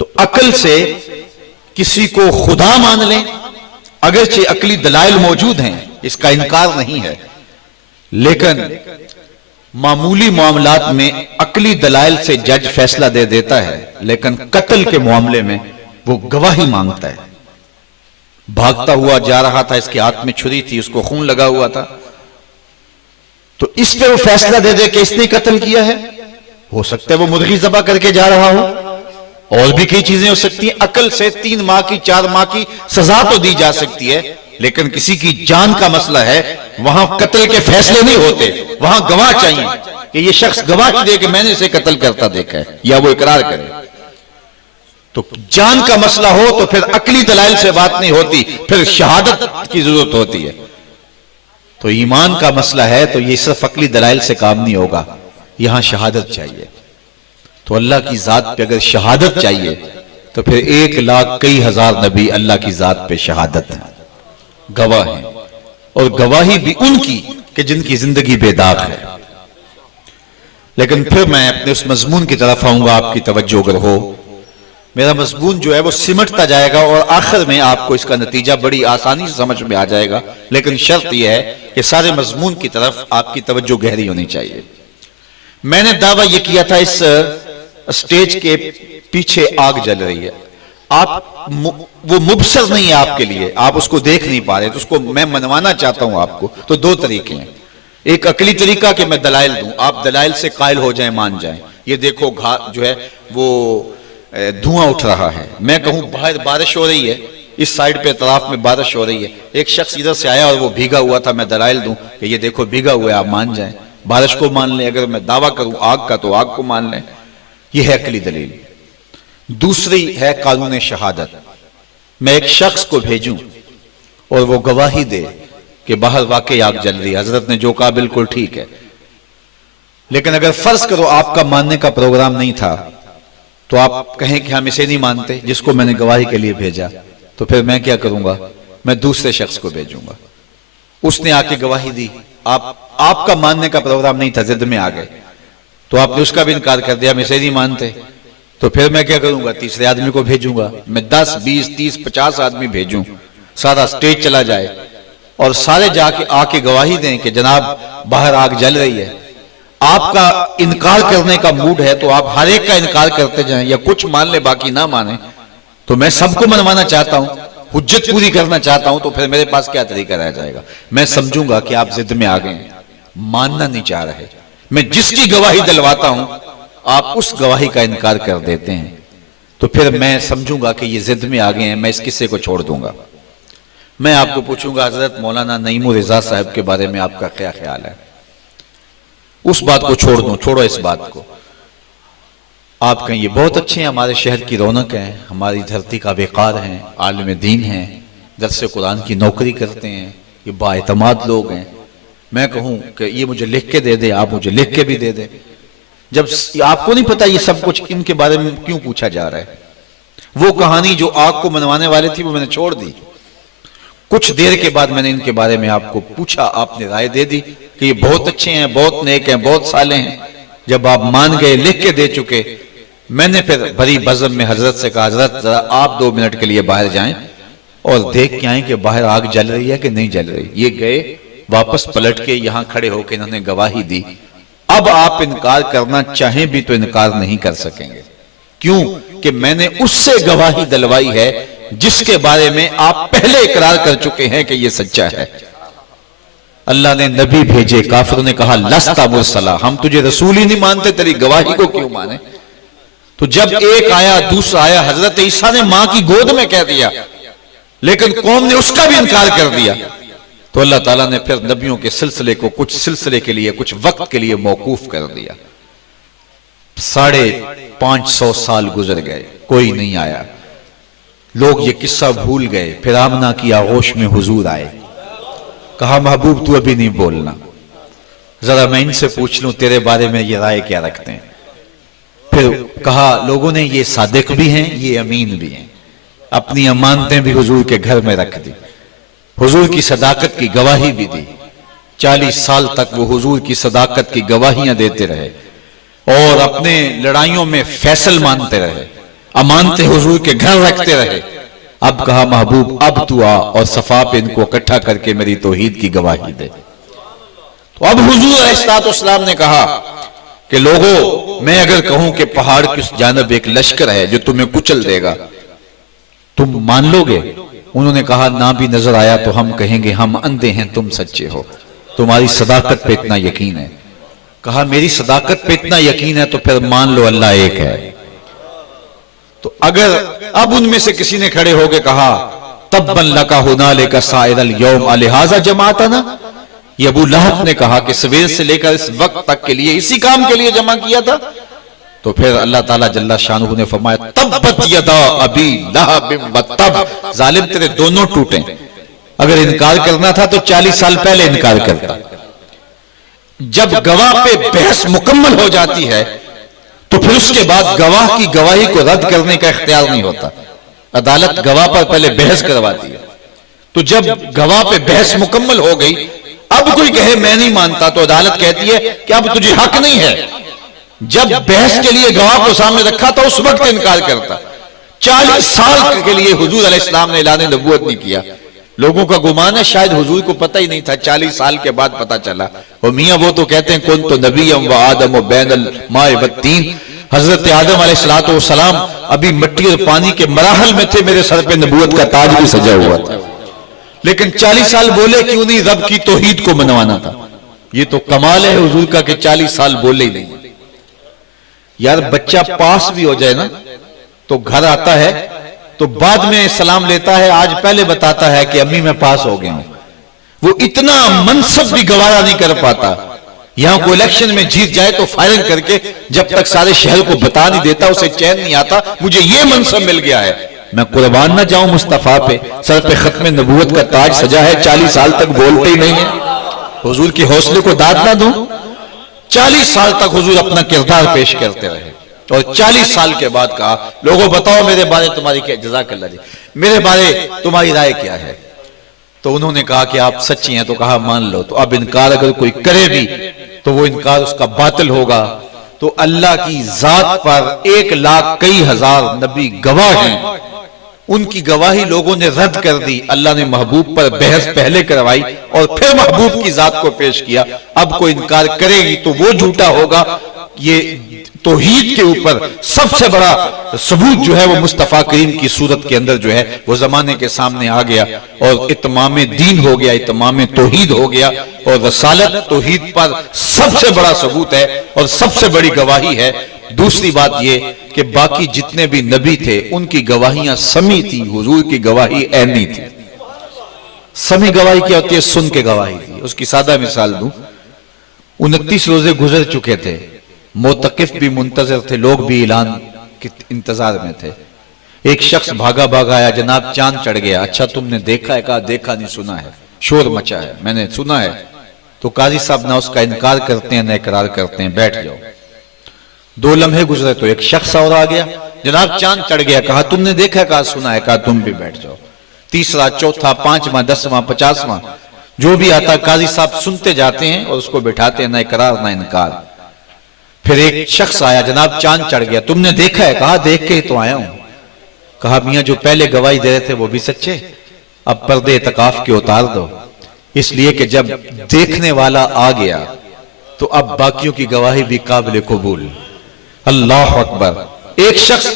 تو عقل سے کسی کو خدا مان لیں، اگرچہ عقلی دلائل موجود ہیں، اس کا انکار نہیں ہے، لیکن معمولی معاملات میں عقلی دلائل سے جج فیصلہ دے دیتا ہے، لیکن قتل کے معاملے میں وہ گواہی مانگتا ہے۔ بھاگتا ہوا جا رہا تھا، اس کے ہاتھ میں چھری تھی، اس کو خون لگا ہوا تھا، تو اس پہ وہ فیصلہ دے دے کہ اس نے قتل کیا ہے۔ ہو سکتا ہے وہ مرغی ذبح کر کے جا رہا ہو، اور بھی کئی چیزیں ہو سکتی ہیں۔ عقل سے 3 ماہ کی 4 ماہ کی سزا تو دی جا سکتی ہے، لیکن کسی کی جان کا مسئلہ ہے، وہاں قتل کے فیصلے نہیں ہوتے، وہاں گواہ چاہیے کہ یہ شخص گواہ دے کہ میں نے اسے قتل کرتا دیکھا ہے، یا وہ اقرار کرے۔ تو جان کا مسئلہ ہو تو پھر عقلی دلائل سے بات نہیں ہوتی، پھر شہادت کی ضرورت ہوتی ہے۔ تو ایمان کا مسئلہ ہے تو یہ صرف عقلی دلائل سے کام نہیں ہوگا، یہاں شہادت چاہیے۔ تو اللہ کی ذات پہ اگر شہادت چاہیے تو پھر 1 لاکھ کئی ہزار نبی اللہ کی ذات پہ شہادت ہیں، گواہ ہیں، اور گواہی بھی ان کی کہ جن کی زندگی بے داغ ہے۔ لیکن پھر میں اپنے اس مضمون کی طرف آؤں گا، آپ کی توجہ اگر ہو۔ میرا مضمون جو ہے وہ سمٹتا جائے گا، اور آخر میں آپ کو اس کا نتیجہ بڑی آسانی سے سمجھ میں آ جائے گا، لیکن شرط یہ ہے کہ سارے مضمون کی طرف آپ کی توجہ گہری ہونی چاہیے۔ میں نے دعویٰ یہ کیا تھا اس اسٹیج کے پیچھے آگ جل رہی ہے، وہ مبصر نہیں ہے آپ کے لیے، آپ اس کو دیکھ نہیں پا رہے، تو اس کو میں منوانا چاہتا ہوں آپ کو۔ تو 2 طریقے ہیں، ایک عقلی طریقہ کہ میں دلائل دوں، آپ دلائل سے قائل ہو جائیں، مان جائیں، یہ دیکھو جو ہے وہ دھواں اٹھ رہا ہے، میں کہوں باہر بارش ہو رہی ہے، اس سائیڈ پہ اطراف میں بارش ہو رہی ہے، ایک شخص ادھر سے آیا اور وہ بھیگا ہوا تھا، میں دلائل دوں کہ یہ دیکھو بھیگا ہوا ہے، آپ مان جائیں، بارش کو مان لیں، اگر میں دعویٰ کروں آگ کا تو آگ کو مان لیں، یہ ہے عقلی دلیل۔ دوسری ہے قانون شہادت، میں ایک شخص کو بھیجوں اور وہ گواہی دے کہ باہر واقعی آگ جل رہی ہے، حضرت نے جو کہا بالکل ٹھیک ہے، لیکن اگر فرض کرو آپ کا ماننے کا پروگرام نہیں تھا تو آپ کہیں کہ ہم اسے نہیں مانتے جس کو میں نے گواہی کے لیے بھیجا، تو پھر میں کیا کروں گا؟ میں دوسرے شخص کو بھیجوں گا، اس نے آ کے گواہی دی، آپ کا ماننے کا پروگرام نہیں تھا، ضد میں آ گئے، تو آپ نے اس کا بھی انکار کر دیا، ہم اسے نہیں مانتے، تو پھر میں کیا کروں گا؟ تیسرے آدمی کو بھیجوں گا، میں 10 20 30 50 آدمی بھیجوں، سارا سٹیج چلا جائے اور سارے جا کے آ کے گواہی دیں کہ جناب باہر آگ جل رہی ہے۔ آپ کا انکار کرنے کا موڈ ہے تو آپ ہر ایک کا انکار کرتے جائیں، یا کچھ مان لے باقی نہ مانیں، تو میں سب کو منوانا چاہتا ہوں، حجت پوری کرنا چاہتا ہوں، تو پھر میرے پاس کیا طریقہ رہ جائے گا؟ میں سمجھوں گا کہ آپ ضد میں آ گئے ہیں، ماننا نہیں چاہ رہے، میں جس کی گواہی دلواتا ہوں آپ اس گواہی کا انکار کر دیتے ہیں، تو پھر میں سمجھوں گا کہ یہ ضد میں آ گئے ہیں، میں اس قصے کو چھوڑ دوں گا۔ میں آپ کو پوچھوں گا حضرت مولانا نعیم الرضا صاحب کے بارے میں آپ کا کیا خیال ہے؟ اس بات کو چھوڑ دوں، چھوڑو اس بات کو، آپ کہیں یہ بہت اچھے ہیں، ہمارے شہر کی رونق ہیں، ہماری دھرتی کا وقار ہیں، عالم دین ہیں، درس قرآن کی نوکری کرتے ہیں، یہ بااعتماد لوگ ہیں، میں کہوں کہ یہ مجھے لکھ کے دے دے، آپ مجھے لکھ کے بھی دے دیں، جب آپ کو نہیں پتا یہ سب کچھ ان کے بارے میں کیوں پوچھا جا رہا ہے؟ وہ کہانی جو آگ کو منوانے والے تھی وہ میں نے چھوڑ دی، کچھ دیر کے بعد میں نے ان کے بارے میں آپ کو پوچھا، آپ نے رائے دے دی کہ یہ بہت اچھے ہیں، بہت نیک ہیں، بہت صالح ہیں، جب آپ مان گئے، لکھ کے دے چکے، میں نے پھر بڑی بزم میں حضرت سے کہا حضرت ذرا آپ 2 منٹ کے لیے باہر جائیں اور دیکھ کے آئیں کہ باہر آگ جل رہی ہے کہ نہیں جل رہی۔ یہ گئے، واپس پلٹ کے یہاں کھڑے ہو کے انہوں نے گواہی دی، اب آپ انکار کرنا چاہیں بھی تو انکار نہیں کر سکیں گے، کیوں کہ میں نے اس سے گواہی دلوائی ہے جس کے بارے میں آپ پہلے اقرار کر چکے ہیں کہ یہ سچا ہے۔ اللہ نے نبی بھیجے، کافروں نے کہا لستا مرسلا، ہم تجھے رسول ہی نہیں مانتے، تیری گواہی کو کیوں مانے؟ تو جب ایک آیا، دوسرا آیا، حضرت عیسیٰ نے ماں کی گود میں کہہ دیا، لیکن قوم نے اس کا بھی انکار کر دیا، تو اللہ تعالیٰ نے پھر نبیوں کے سلسلے کو کچھ سلسلے کے لیے کچھ وقت کے لیے موقوف کر دیا. 550 سال گزر گئے، کوئی نہیں آیا. لوگ یہ قصہ بھول گئے. پھر آمنہ کی آغوش میں حضور آئے. کہا محبوب تو ابھی نہیں بولنا، ذرا میں ان سے پوچھ لوں تیرے بارے میں یہ رائے کیا رکھتے ہیں. پھر کہا لوگوں نے یہ صادق بھی ہیں، یہ امین بھی ہیں. اپنی امانتیں بھی حضور کے گھر میں رکھ دی، حضور کی صداقت کی گواہی بھی دی. 40 سال تک وہ حضور کی صداقت کی گواہیاں دیتے رہے اور اپنے لڑائیوں میں فیصل مانتے رہے، امانتیں حضور کے گھر رکھتے رہے. اب کہا محبوب اب تو آ اور صفا پہ ان کو اکٹھا کر کے میری توحید کی گواہی دے. تو اب حضور علیہ السلام نے کہا کہ لوگوں، میں اگر کہوں کہ پہاڑ کی اس جانب ایک لشکر ہے جو تمہیں کچل دے گا، تم مان لو گے؟ انہوں نے کہا نہ بھی نظر آیا تو ہم کہیں گے ہم اندھے ہیں، تم سچے ہو، تمہاری صداقت پہ اتنا یقین ہے. کہا میری صداقت پہ اتنا یقین ہے تو پھر مان لو اللہ ایک ہے. تو اگر اب ان میں سے کسی نے کھڑے ہو کے کہا تبًا لک ھنالک سائر الیوم لہذا جمعتنا، یہ ابو لہب نے کہا کہ سویر سے لے کر اس وقت تک کے لیے اسی کام کے لیے جمع کیا تھا، تو پھر اللہ تعالیٰ جل شانہ نے فرمایا تبت یدا ابی لہب وتب، ظالم تیرے دونوں ٹوٹیں. اگر انکار کرنا تھا تو 40 سال پہلے انکار کرتا. جب گواہ پہ بحث مکمل ہو جاتی ہے تو پھر اس کے بعد گواہ کی گواہی کو رد کرنے کا اختیار نہیں ہوتا. عدالت گواہ پر پہلے بحث کرواتی ہے. تو جب گواہ پہ بحث مکمل ہو گئی، اب کوئی کہے میں نہیں مانتا تو عدالت کہتی ہے کہ اب تجھے حق نہیں ہے. جب بحث کے لیے گواہ کو سامنے رکھا تھا اس وقت انکار کرتا. 40 سال کے لیے حضور علیہ السلام نے اعلان نبوت نہیں کیا. لوگوں کا گمان ہے شاید حضور کو پتہ ہی نہیں تھا، 40 سال کے بعد پتہ چلا. اور میاں وہ تو کہتے ہیں کن تو نبیم و آدم و بین الماء والطین، حضرت آدم علیہ السلام ابھی مٹی اور پانی کے مراحل میں تھے، میرے سر پہ نبوت کا تاج بھی سجا ہوا تھا. لیکن 40 سال بولے کیوں نہیں؟ رب کی توحید کو منوانا تھا. یہ تو کمال ہے حضور کا کہ 40 سال بولے ہی نہیں. یار بچہ پاس بھی ہو جائے نا تو گھر آتا ہے تو بعد میں سلام لیتا ہے، آج پہلے بتاتا ہے کہ امی میں پاس ہو گیا ہوں. وہ اتنا منصب بھی گوارا نہیں کر پاتا. یہاں کو الیکشن میں جیت جائے تو فائرنگ کر کے جب تک سارے شہر کو بتا نہیں دیتا اسے چین نہیں آتا مجھے یہ منصب مل گیا ہے. میں قربان نہ جاؤں مصطفیٰ پہ، سر پہ ختم نبوت کا تاج سجا ہے، 40 سال تک بولتے ہی نہیں ہیں. حضور کے حوصلے کو داد نہ دوں. 40 سال تک حضور اپنا کردار پیش کرتے رہے اور 40 سال کے بعد کہا لوگوں بتاؤ میرے بارے تمہاری کیا، جزاک اللہ جی، میرے بارے تمہاری رائے کیا ہے؟ تو انہوں نے کہا کہ آپ سچی ہیں. تو کہا مان لو. تو اب انکار اگر کوئی کرے بھی تو وہ انکار اس کا باطل ہوگا. تو اللہ کی ذات پر 1 لاکھ کئی ہزار نبی گواہ ہیں، ان کی گواہی لوگوں نے رد کر دی. اللہ نے محبوب پر بحث پہلے کروائی اور پھر محبوب کی ذات کو پیش کیا. اب کوئی انکار کرے گی تو وہ جھوٹا ہوگا. یہ توحید کے اوپر سب سے بڑا ثبوت جو ہے وہ مصطفیٰ کریم کی صورت کے اندر جو ہے وہ زمانے کے سامنے آ گیا اور اتمام دین ہو گیا، اتمام توحید ہو گیا. اور رسالت توحید پر سب سے بڑا ثبوت ہے اور سب سے بڑی گواہی ہے. دوسری بات یہ کہ باقی جتنے بھی نبی تھے ان کی گواہیاں سمی تھی، حضور کی گواہی عینی تھی. سمی گواہی کیا ہوتی ہے؟ سن کے گواہی تھی. اس کی سادہ مثال دوں. 29 روزے گزر چکے تھے، معتکف بھی منتظر تھے، لوگ بھی اعلان کے انتظار میں تھے. ایک شخص بھاگا بھاگا آیا، جناب چاند چڑھ گیا. اچھا تم نے دیکھا ہے؟ کہا دیکھا نہیں، سنا ہے، شور مچا ہے، میں نے سنا ہے. تو قاضی صاحب نہ اس کا انکار کرتے ہیں نہ اقرار کرتے ہیں، بیٹھ جاؤ. 2 لمحے گزرے تو ایک شخص اور آ گیا، جناب چاند چڑھ گیا. کہا تم نے دیکھا ہے؟ کہا سنا ہے. کہا تم بھی بیٹھ جاؤ. تیسرا، چوتھا، 5واں، 10واں، 50واں جو بھی آتا قاضی صاحب سنتے جاتے ہیں اور اس کو بٹھاتے ہیں، نہ اقرار نہ انکار. پھر ایک شخص آیا، جناب چاند چڑھ گیا، تم نے دیکھا ہے؟ کہا دیکھ کے ہی تو آیا ہوں. کہا میاں جو پہلے گواہی دے رہے تھے وہ بھی سچے، اب پردے اعتکاف کے اتار دو، اس لیے کہ جب دیکھنے والا آ گیا تو اب باقیوں کی گواہی بھی قابل قبول. اللہ اکبر. ایک شخص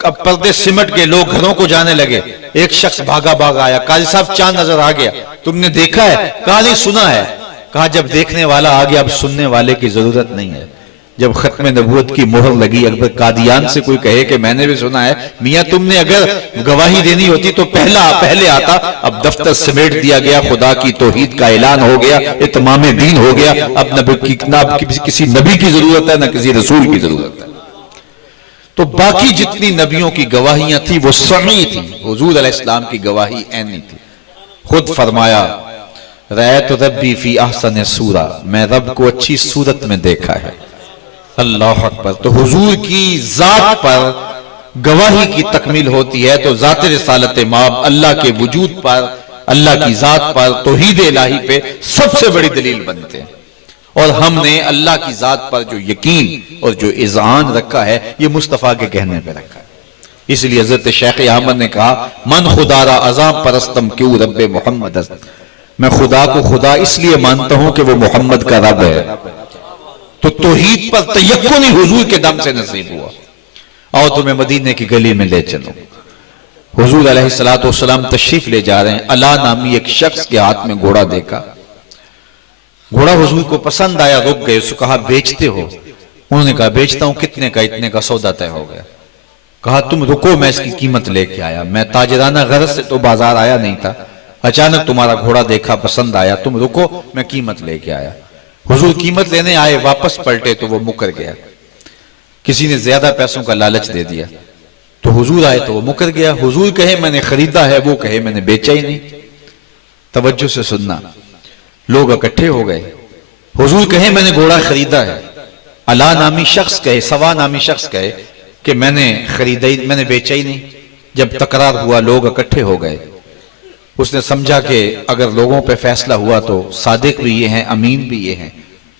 اب پردے سمٹ کے لوگ گھروں کو جانے لگے. ایک شخص بھاگا بھاگا آیا، قاضی صاحب چاند نظر آ گیا، تم نے دیکھا ہے؟ کہا نہیں سنا ہے. کہا جب دیکھنے والا آ گیا اب سننے والے کی ضرورت نہیں ہے. جب ختم نبوت کی مہر لگی، اکبر قادیان سے کوئی کہے کہ میں نے بھی سنا ہے میاں تم نے اگر گواہی دینی ہوتی تو پہلے آتا، اب دفتر سمیٹ دیا گیا، خدا کی توحید کا اعلان ہو گیا، اتمام دین ہو گیا، اب نہ کسی نبی کی ضرورت ہے نہ کسی رسول کی ضرورت ہے۔ تو باقی جتنی نبیوں کی گواہیاں تھی وہ سمعی تھی، حضور علیہ السلام کی گواہی عینی تھی۔ خود فرمایا رأیت ربی فی احسن صورہ، میں رب کو اچھی صورت میں دیکھا ہے۔ اللہ اکبر۔ تو حضور کی ذات پر گواہی کی تکمیل ہوتی ہے تو ذات رسالت مآب اللہ کے وجود پر، اللہ کی ذات پر، توحید الہی پہ سب سے بڑی دلیل بنتے ہیں۔ اور ہم نے اللہ کی ذات پر جو یقین اور جو اذعان رکھا ہے یہ مصطفیٰ کے کہنے پہ رکھا ہے۔ اس لیے حضرت شیخ احمد نے کہا من خدا را عذاب پرستم کیوں رب محمد است، میں خدا کو خدا اس لیے مانتا ہوں کہ وہ محمد کا رب ہے۔ تو توحید پر تیقن ہی حضور کے دم سے نصیب ہوا۔ آؤ تمہیں مدینے کی گلی میں لے چلو۔ حضور علیہ السلام تشریف لے جا رہے ہیں، علا نامی ایک شخص کے ہاتھ میں گھوڑا دیکھا، گھوڑا حضور کو پسند آیا، رک گئے، اس کو کہا بیچتے ہو؟ انہوں نے کہا بیچتا ہوں، کتنے کا؟ اتنے کا سودا طے ہو گیا۔ کہا تم رکو میں اس کی قیمت لے کے آیا، میں تاجرانہ غرض سے تو بازار آیا نہیں تھا، اچانک تمہارا گھوڑا دیکھا پسند آیا، تم رکو میں قیمت لے کے آیا۔ حضور قیمت لینے آئے، واپس پلٹے تو وہ مکر گیا، کسی نے زیادہ پیسوں کا لالچ دے دیا، تو حضور آئے تو وہ مکر گیا۔ حضور کہے میں نے خریدا ہے، وہ کہے میں نے بیچا ہی نہیں۔ توجہ سے سننا، لوگ اکٹھے ہو گئے، حضور کہے میں نے گھوڑا خریدا ہے، علا نامی شخص کہے، سوا نامی شخص کہے کہ میں نے خریدا ہی، میں نے بیچا ہی نہیں۔ جب تکرار ہوا لوگ اکٹھے ہو گئے، اس نے سمجھا کہ اگر لوگوں پہ فیصلہ ہوا تو صادق بھی یہ ہیں، امین بھی یہ ہیں،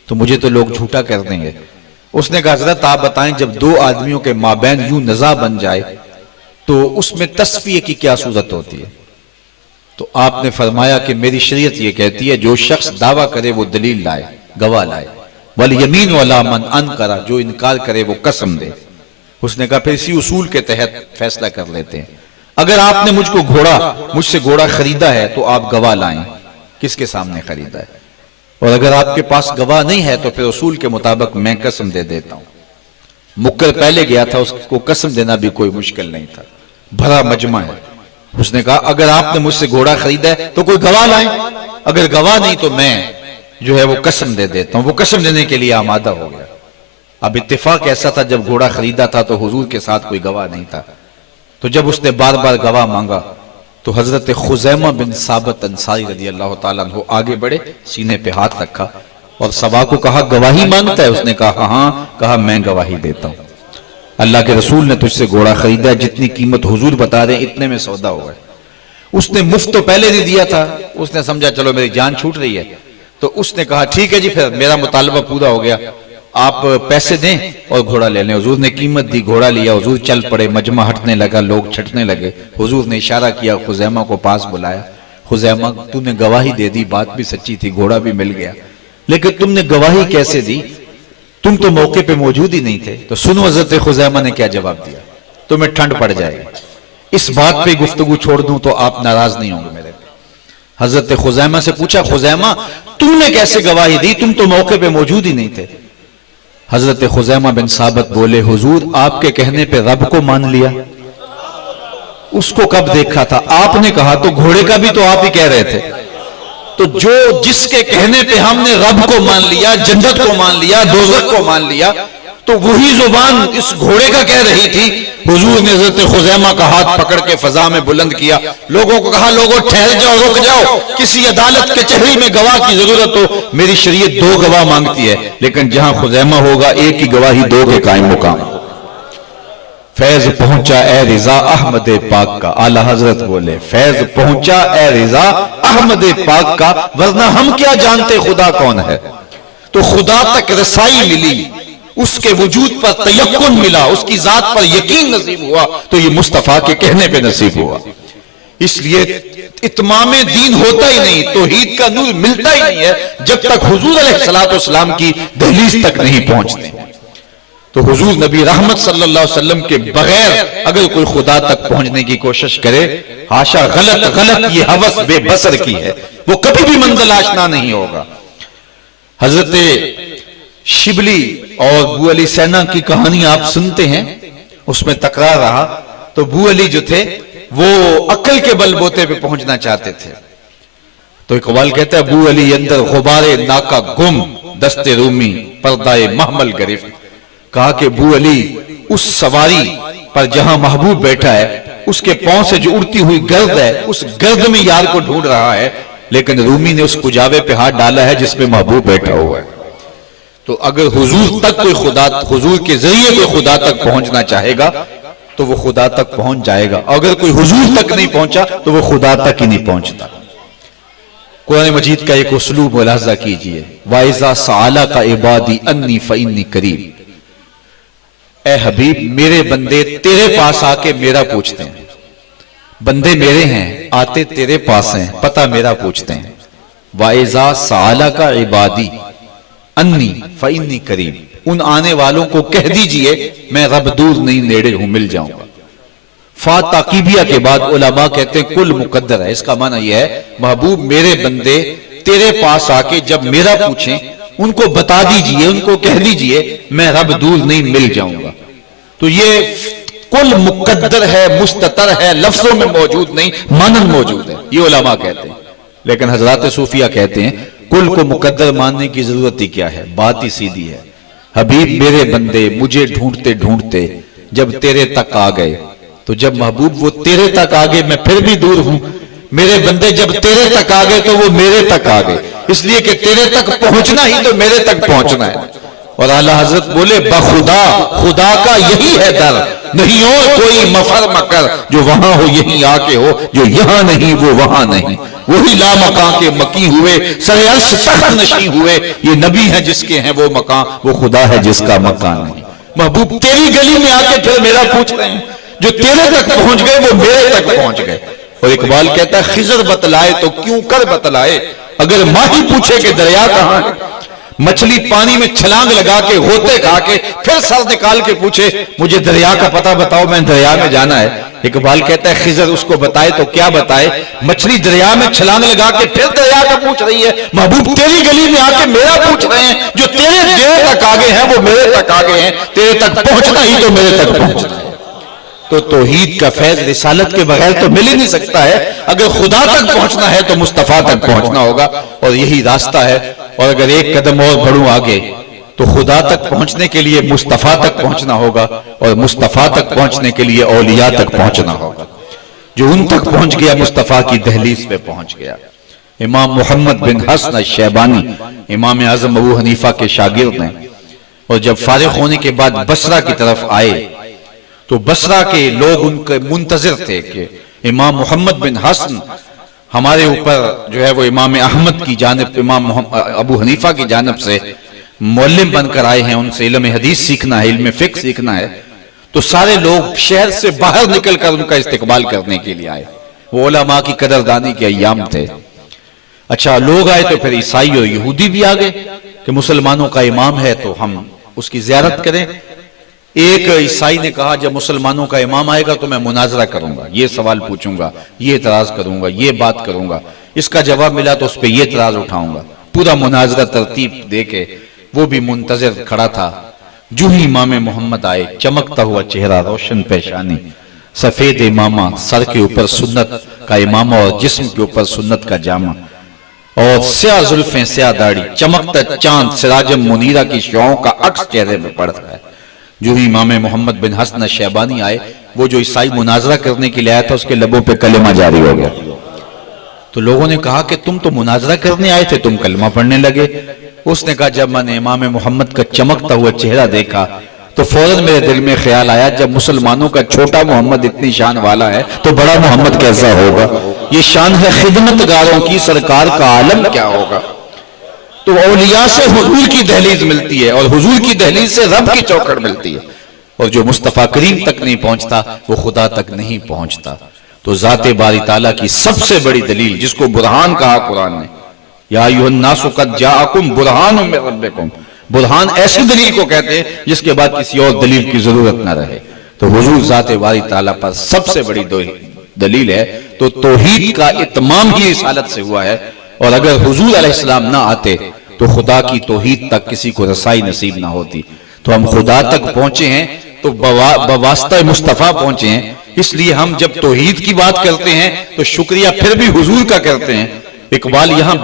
تو مجھے تو لوگ جھوٹا کر دیں گے۔ اس نے کہا حضرت آپ بتائیں جب دو آدمیوں کے مابین یوں نزاع بن جائے تو اس میں تصفیہ کی کیا صورت ہوتی ہے؟ تو آپ نے فرمایا کہ میری شریعت یہ کہتی ہے جو شخص دعویٰ کرے وہ دلیل لائے، گواہ لائے، والیمین علی من انکر، جو انکار کرے وہ قسم دے۔ اس نے کہا پھر اسی اصول کے تحت فیصلہ کر لیتے ہیں، اگر آپ نے مجھ سے گھوڑا خریدا ہے تو آپ گواہ لائیں، کس کے سامنے خریدا ہے، اور اگر آپ کے پاس گواہ نہیں ہے تو پھر اصول کے مطابق میں قسم دے دیتا ہوں۔ مکر پہلے گیا تھا، اس کو قسم دینا بھی کوئی مشکل نہیں تھا، بھرا مجمع ہے۔ اس نے کہا اگر آپ نے مجھ سے گھوڑا خریدا ہے تو کوئی گواہ لائیں، اگر گواہ نہیں تو میں جو ہے وہ قسم دے دیتا ہوں۔ وہ قسم دینے کے لیے آمادہ ہو گیا۔ اب اتفاق ایسا تھا جب گھوڑا خریدا تھا تو حضور کے ساتھ کوئی گواہ نہیں تھا، تو جب اس نے بار بار گواہ مانگا تو حضرت خزیمہ بن ثابت انصاری رضی اللہ تعالیٰ عنہ آگے بڑھے، سینے پہ ہاتھ رکھا اور سبا کو کہا گواہی مانگتا ہے؟ اس نے کہا ہاں، کہا میں گواہی دیتا ہوں، اللہ کے رسول نے تجھ سے گھوڑا خریدا ہے، جتنی قیمت حضور بتا رہے ہیں اتنے میں سودا ہوا ہے۔ اس نے مفت تو پہلے نہیں دیا تھا، اس نے سمجھا چلو میری جان چھوٹ رہی ہے، تو اس نے کہا ٹھیک ہے جی پھر میرا مطالبہ پورا ہو گیا، آپ پیسے دیں اور گھوڑا لے لیں۔ حضور نے قیمت دی، گھوڑا لیا، حضور چل پڑے، مجمع ہٹنے لگا، لوگ چھٹنے لگے۔ حضور نے اشارہ کیا، خزیمہ کو پاس بلایا، خزیمہ تو نے گواہی دے دی، بات بھی سچی تھی، گھوڑا بھی مل گیا، لیکن تم نے گواہی کیسے دی؟ تم تو موقع پہ موجود ہی نہیں تھے۔ تو سنو حضرت خزیمہ نے کیا جواب دیا، تمہیں ٹھنڈ پڑ جائے گی، اس بات پہ گفتگو چھوڑ دوں تو آپ ناراض نہیں ہوں گے میرے پہ۔ حضرت خزیمہ سے پوچھا خزیمہ تم نے کیسے گواہی دی، تم تو موقع پہ موجود ہی نہیں تھے؟ حضرت خزیمہ بن ثابت بولے حضور آپ کے کہنے پہ رب کو مان لیا، اس کو کب دیکھا تھا؟ آپ نے کہا تو گھوڑے کا بھی تو آپ ہی کہہ رہے تھے، تو جس کے کہنے پہ ہم نے رب کو مان لیا، جنت کو مان لیا، دوزخ کو مان لیا، تو وہی زبان اس گھوڑے کا کہہ رہی تھی۔ حضور نے حضرت خزیمہ کا ہاتھ پکڑ کے فضا میں بلند کیا، لوگوں کو کہا لوگوں ٹھہر جاؤ، رک جاؤ، کسی عدالت کے چہری میں گواہ کی ضرورت ہو، میری شریعت دو گواہ مانگتی ہے، لیکن جہاں خزیمہ ہوگا ایک ہی گواہی، دو کے قائم مقام۔ فیض پہنچا اے رضا احمد پاک کا، اعلی حضرت بولے فیض پہنچا اے رضا احمد پاک کا، ورنہ ہم کیا جانتے خدا کون ہے۔ تو خدا تک رسائی ملی، اس کے وجود پر تیقن ملا، اس کی ذات پر یقین نصیب ہوا، تو یہ مصطفیٰ کے کہنے پہ نصیب ہوا۔ اس لیے اتمام دین ہوتا ہی نہیں، توحید کا نور ملتا ہی نہیں ہے جب تک حضور علیہ السلام کی دہلیز تک نہیں پہنچتے۔ تو حضور نبی رحمت صلی اللہ علیہ وسلم کے بغیر اگر کوئی خدا تک پہنچنے کی کوشش کرے، حاشا غلط یہ ہوس بے بصر کی ہے، وہ کبھی بھی منزل آشنا نہیں ہوگا۔ حضرت شبلی اور بو علی سینا کی کہانی آپ سنتے ہیں، اس میں تکرار رہا، تو بو علی جو تھے وہ عقل کے بل بوتے پہ پہنچنا چاہتے تھے، تو اقبال کہتا ہے بو علی اندر غبار ناکا گم، دست رومی پردائے محمل گرفت. کہا کہ بو علی اس سواری پر جہاں محبوب بیٹھا ہے، اس کے پاؤں سے جو اڑتی ہوئی گرد ہے، اس گرد میں یار کو ڈھونڈ رہا ہے، لیکن رومی نے اس کجاوے پہ ہاتھ ڈالا ہے جس میں محبوب بیٹھا ہوا ہے. تو اگر حضور تک کوئی خدا، حضور کے ذریعے کوئی خدا تک پہنچنا چاہے گا تو وہ خدا تک پہنچ جائے گا، اگر کوئی حضور تک نہیں پہنچا تو وہ خدا تک ہی نہیں پہنچتا. قرآن مجید کا ایک اسلوب ملاحظہ کیجئے، وَإِذَا سَأَلَكَ عِبَادِي أَنِّي فَإِنِّي قَرِيبٌ. اے حبیب میرے بندے تیرے پاس آ کے میرا پوچھتے ہیں، بندے میرے ہیں، آتے تیرے پاس ہیں، پتہ میرا پوچھتے ہیں. وَإِذَا سَأَلَكَ عِبَادِي أَنِّي فَإِنِّي قَرِيبٌ. ان آنے والوں کو کہہ دیجئے میں رب دور نہیں نیڑے ہوں، مل جاؤں گا. فا تاقیبیہ کے بعد علماء کہتے ہیں کل مقدر ہے. اس کا معنی یہ ہے محبوب میرے بندے تیرے پاس آ کے جب میرا پوچھیں ان کو بتا دیجئے، ان کو کہہ دیجئے میں رب دور نہیں، مل جاؤں گا. تو یہ کل مقدر ہے، مستتر ہے، لفظوں میں موجود نہیں، مانن موجود ہے، یہ علماء کہتے ہیں. لیکن حضرات صوفیہ کہتے ہیں کل کو مقدر ماننے کی ضرورت ہی کیا ہے، بات ہی سیدھی ہے. حبیب میرے بندے مجھے ڈھونڈتے ڈھونڈتے جب تیرے تک آ گئے، تو جب محبوب وہ تیرے تک آ گئے، میں پھر بھی دور ہوں. میرے بندے جب تیرے تک آ گئے تو وہ میرے تک آ گئے، اس لیے کہ تیرے تک پہنچنا ہی تو میرے تک پہنچنا ہے. اور اعلیٰ حضرت بولے بخدا خدا کا یہی ہے در، نہیں اور کوئی مفر مکر، جو وہاں ہو یہیں آ کے ہو، جو یہاں نہیں وہ وہاں نہیں. وہی لا مکان کے مکی ہوئے، سر عرش تخت نشیں ہوئے. یہ نبی ہیں جس کے ہیں وہ مکان، وہ خدا ہے جس کا مکان نہیں. محبوب تیری گلی میں آ کے پھر میرا پوچھ رہے ہیں، جو تیرے تک پہنچ گئے وہ میرے تک پہنچ گئے. اور اقبال کہتا ہے خضر بتلائے تو کیوں کر بتلائے، اگر ماہی پوچھے کہ دریا کہاں ہے. مچھلی پانی میں چھلانگ لگا کے غوطے کھا کے پھر سر نکال کے پوچھے مجھے دریا کا پتہ بتاؤ، میں دریا میں جانا ہے. اقبال کہتا ہے خضر اس کو بتائے تو کیا بتائے، مچھلی دریا میں چھلانگ لگا کے پھر دریا کا پوچھ رہی ہے. محبوب تیری گلی میں آ کے میرا پوچھ رہے ہیں، جو تیرے دیر تک آگے ہیں وہ میرے تک آگے ہیں، تیرے تک پہنچنا ہی تو میرے تک پہنچنا ہے. تو توحید کا فیض رسالت کے بغیر تو مل ہی نہیں سکتا ہے. اگر خدا تک پہنچنا ہے تو مصطفیٰ تک پہنچنا ہوگا، اور یہی راستہ ہے. اور اگر ایک قدم اور بڑھوں آگے تو خدا تک پہنچنے کے لیے مصطفیٰ تک پہنچنا ہوگا، اور مصطفیٰ تک پہنچنے کے لیے اولیاء تک پہنچنا ہوگا. جو ان تک پہنچ گیا مصطفیٰ کی دہلیز پہ پہنچ گیا. امام محمد بن حسن الشیبانی امام اعظم ابو حنیفہ کے شاگرد ہیں، اور جب فارغ ہونے کے بعد بصرہ کی طرف آئے تو بصرہ کے لوگ ان کے منتظر تھے کہ امام محمد بن حسن ہمارے اوپر جو ہے وہ امام احمد کی جانب، امام ابو حنیفہ کی جانب سے معلم بن کر آئے ہیں، ان سے علم حدیث سیکھنا ہے، علم فقہ سیکھنا ہے. تو سارے لوگ شہر سے باہر نکل کر ان کا استقبال کرنے کے لیے آئے. وہ علماء کی قدردانی کے ایام تھے. اچھا لوگ آئے تو پھر عیسائی اور یہودی بھی آگئے کہ مسلمانوں کا امام ہے تو ہم اس کی زیارت کریں. ایک عیسائی نے کہا جب مسلمانوں کا امام آئے گا تو میں مناظرہ کروں گا، یہ سوال پوچھوں گا، یہ اعتراض کروں گا، یہ بات کروں گا. اس کا جواب ملا تو اس پہ یہ اعتراض اٹھاؤں گا. پورا مناظرہ ترتیب دے کے وہ بھی منتظر کھڑا تھا. جو ہی امام محمد آئے، چمکتا ہوا چہرہ، روشن پیشانی، سفید امامہ، سر کے اوپر سنت کا امامہ اور جسم کے اوپر سنت کا جامہ، اور سیاہ زلفیں، سیاہ داڑھی، چمکتا چاند سراجم منیرہ کی شعاؤں کا عکس چہرے میں پڑتا ہے. جو ہی امام محمد بن حسن الشیبانی آئے، وہ جو عیسائی مناظرہ کرنے کے لیے آیا تھا اس کے لبوں پہ کلمہ جاری ہو گیا. تو لوگوں نے کہا کہ تم تو مناظرہ کرنے آئے تھے، تم کلمہ پڑھنے لگے. اس نے کہا جب میں نے امام محمد کا چمکتا ہوا چہرہ دیکھا تو فوراً میرے دل میں خیال آیا جب مسلمانوں کا چھوٹا محمد اتنی شان والا ہے تو بڑا محمد کیسا ہوگا. یہ شان ہے خدمتگاروں کی، سرکار کا عالم کیا ہوگا. تو اولیاء سے حضور کی دہلیز ملتی ہے، اور حضور کی دہلیز سے رب کی چوکھٹ ملتی ہے. اور جو مصطفیٰ کریم تک نہیں پہنچتا وہ خدا تک نہیں پہنچتا. تو ذات باری تعالیٰ کی سب سے بڑی دلیل، جس کو برہان کہا قرآن نے، یا ایھا الناس قد جاءکم برہان من ربکم. برہان ایسی دلیل کو کہتے ہیں جس کے بعد کسی اور دلیل کی ضرورت نہ رہے. تو حضور ذات باری تعالیٰ پر سب سے بڑی دلیل ہے. تو توحید کا اتمام ہی رسالت سے ہوا ہے. اور اگر حضور علیہ السلام نہ آتے تو خدا کی توحید تک کسی کو رسائی نصیب نہ ہوتی۔ تو ہم خدا تک پہنچے ہیں تو بواسطہ مصطفیٰ پہنچے ہیں، اس لیے ہم جب توحید کی بات کرتے ہیں تو شکریہ پھر بھی حضور کا کرتے ہیں۔ اقبال یہاں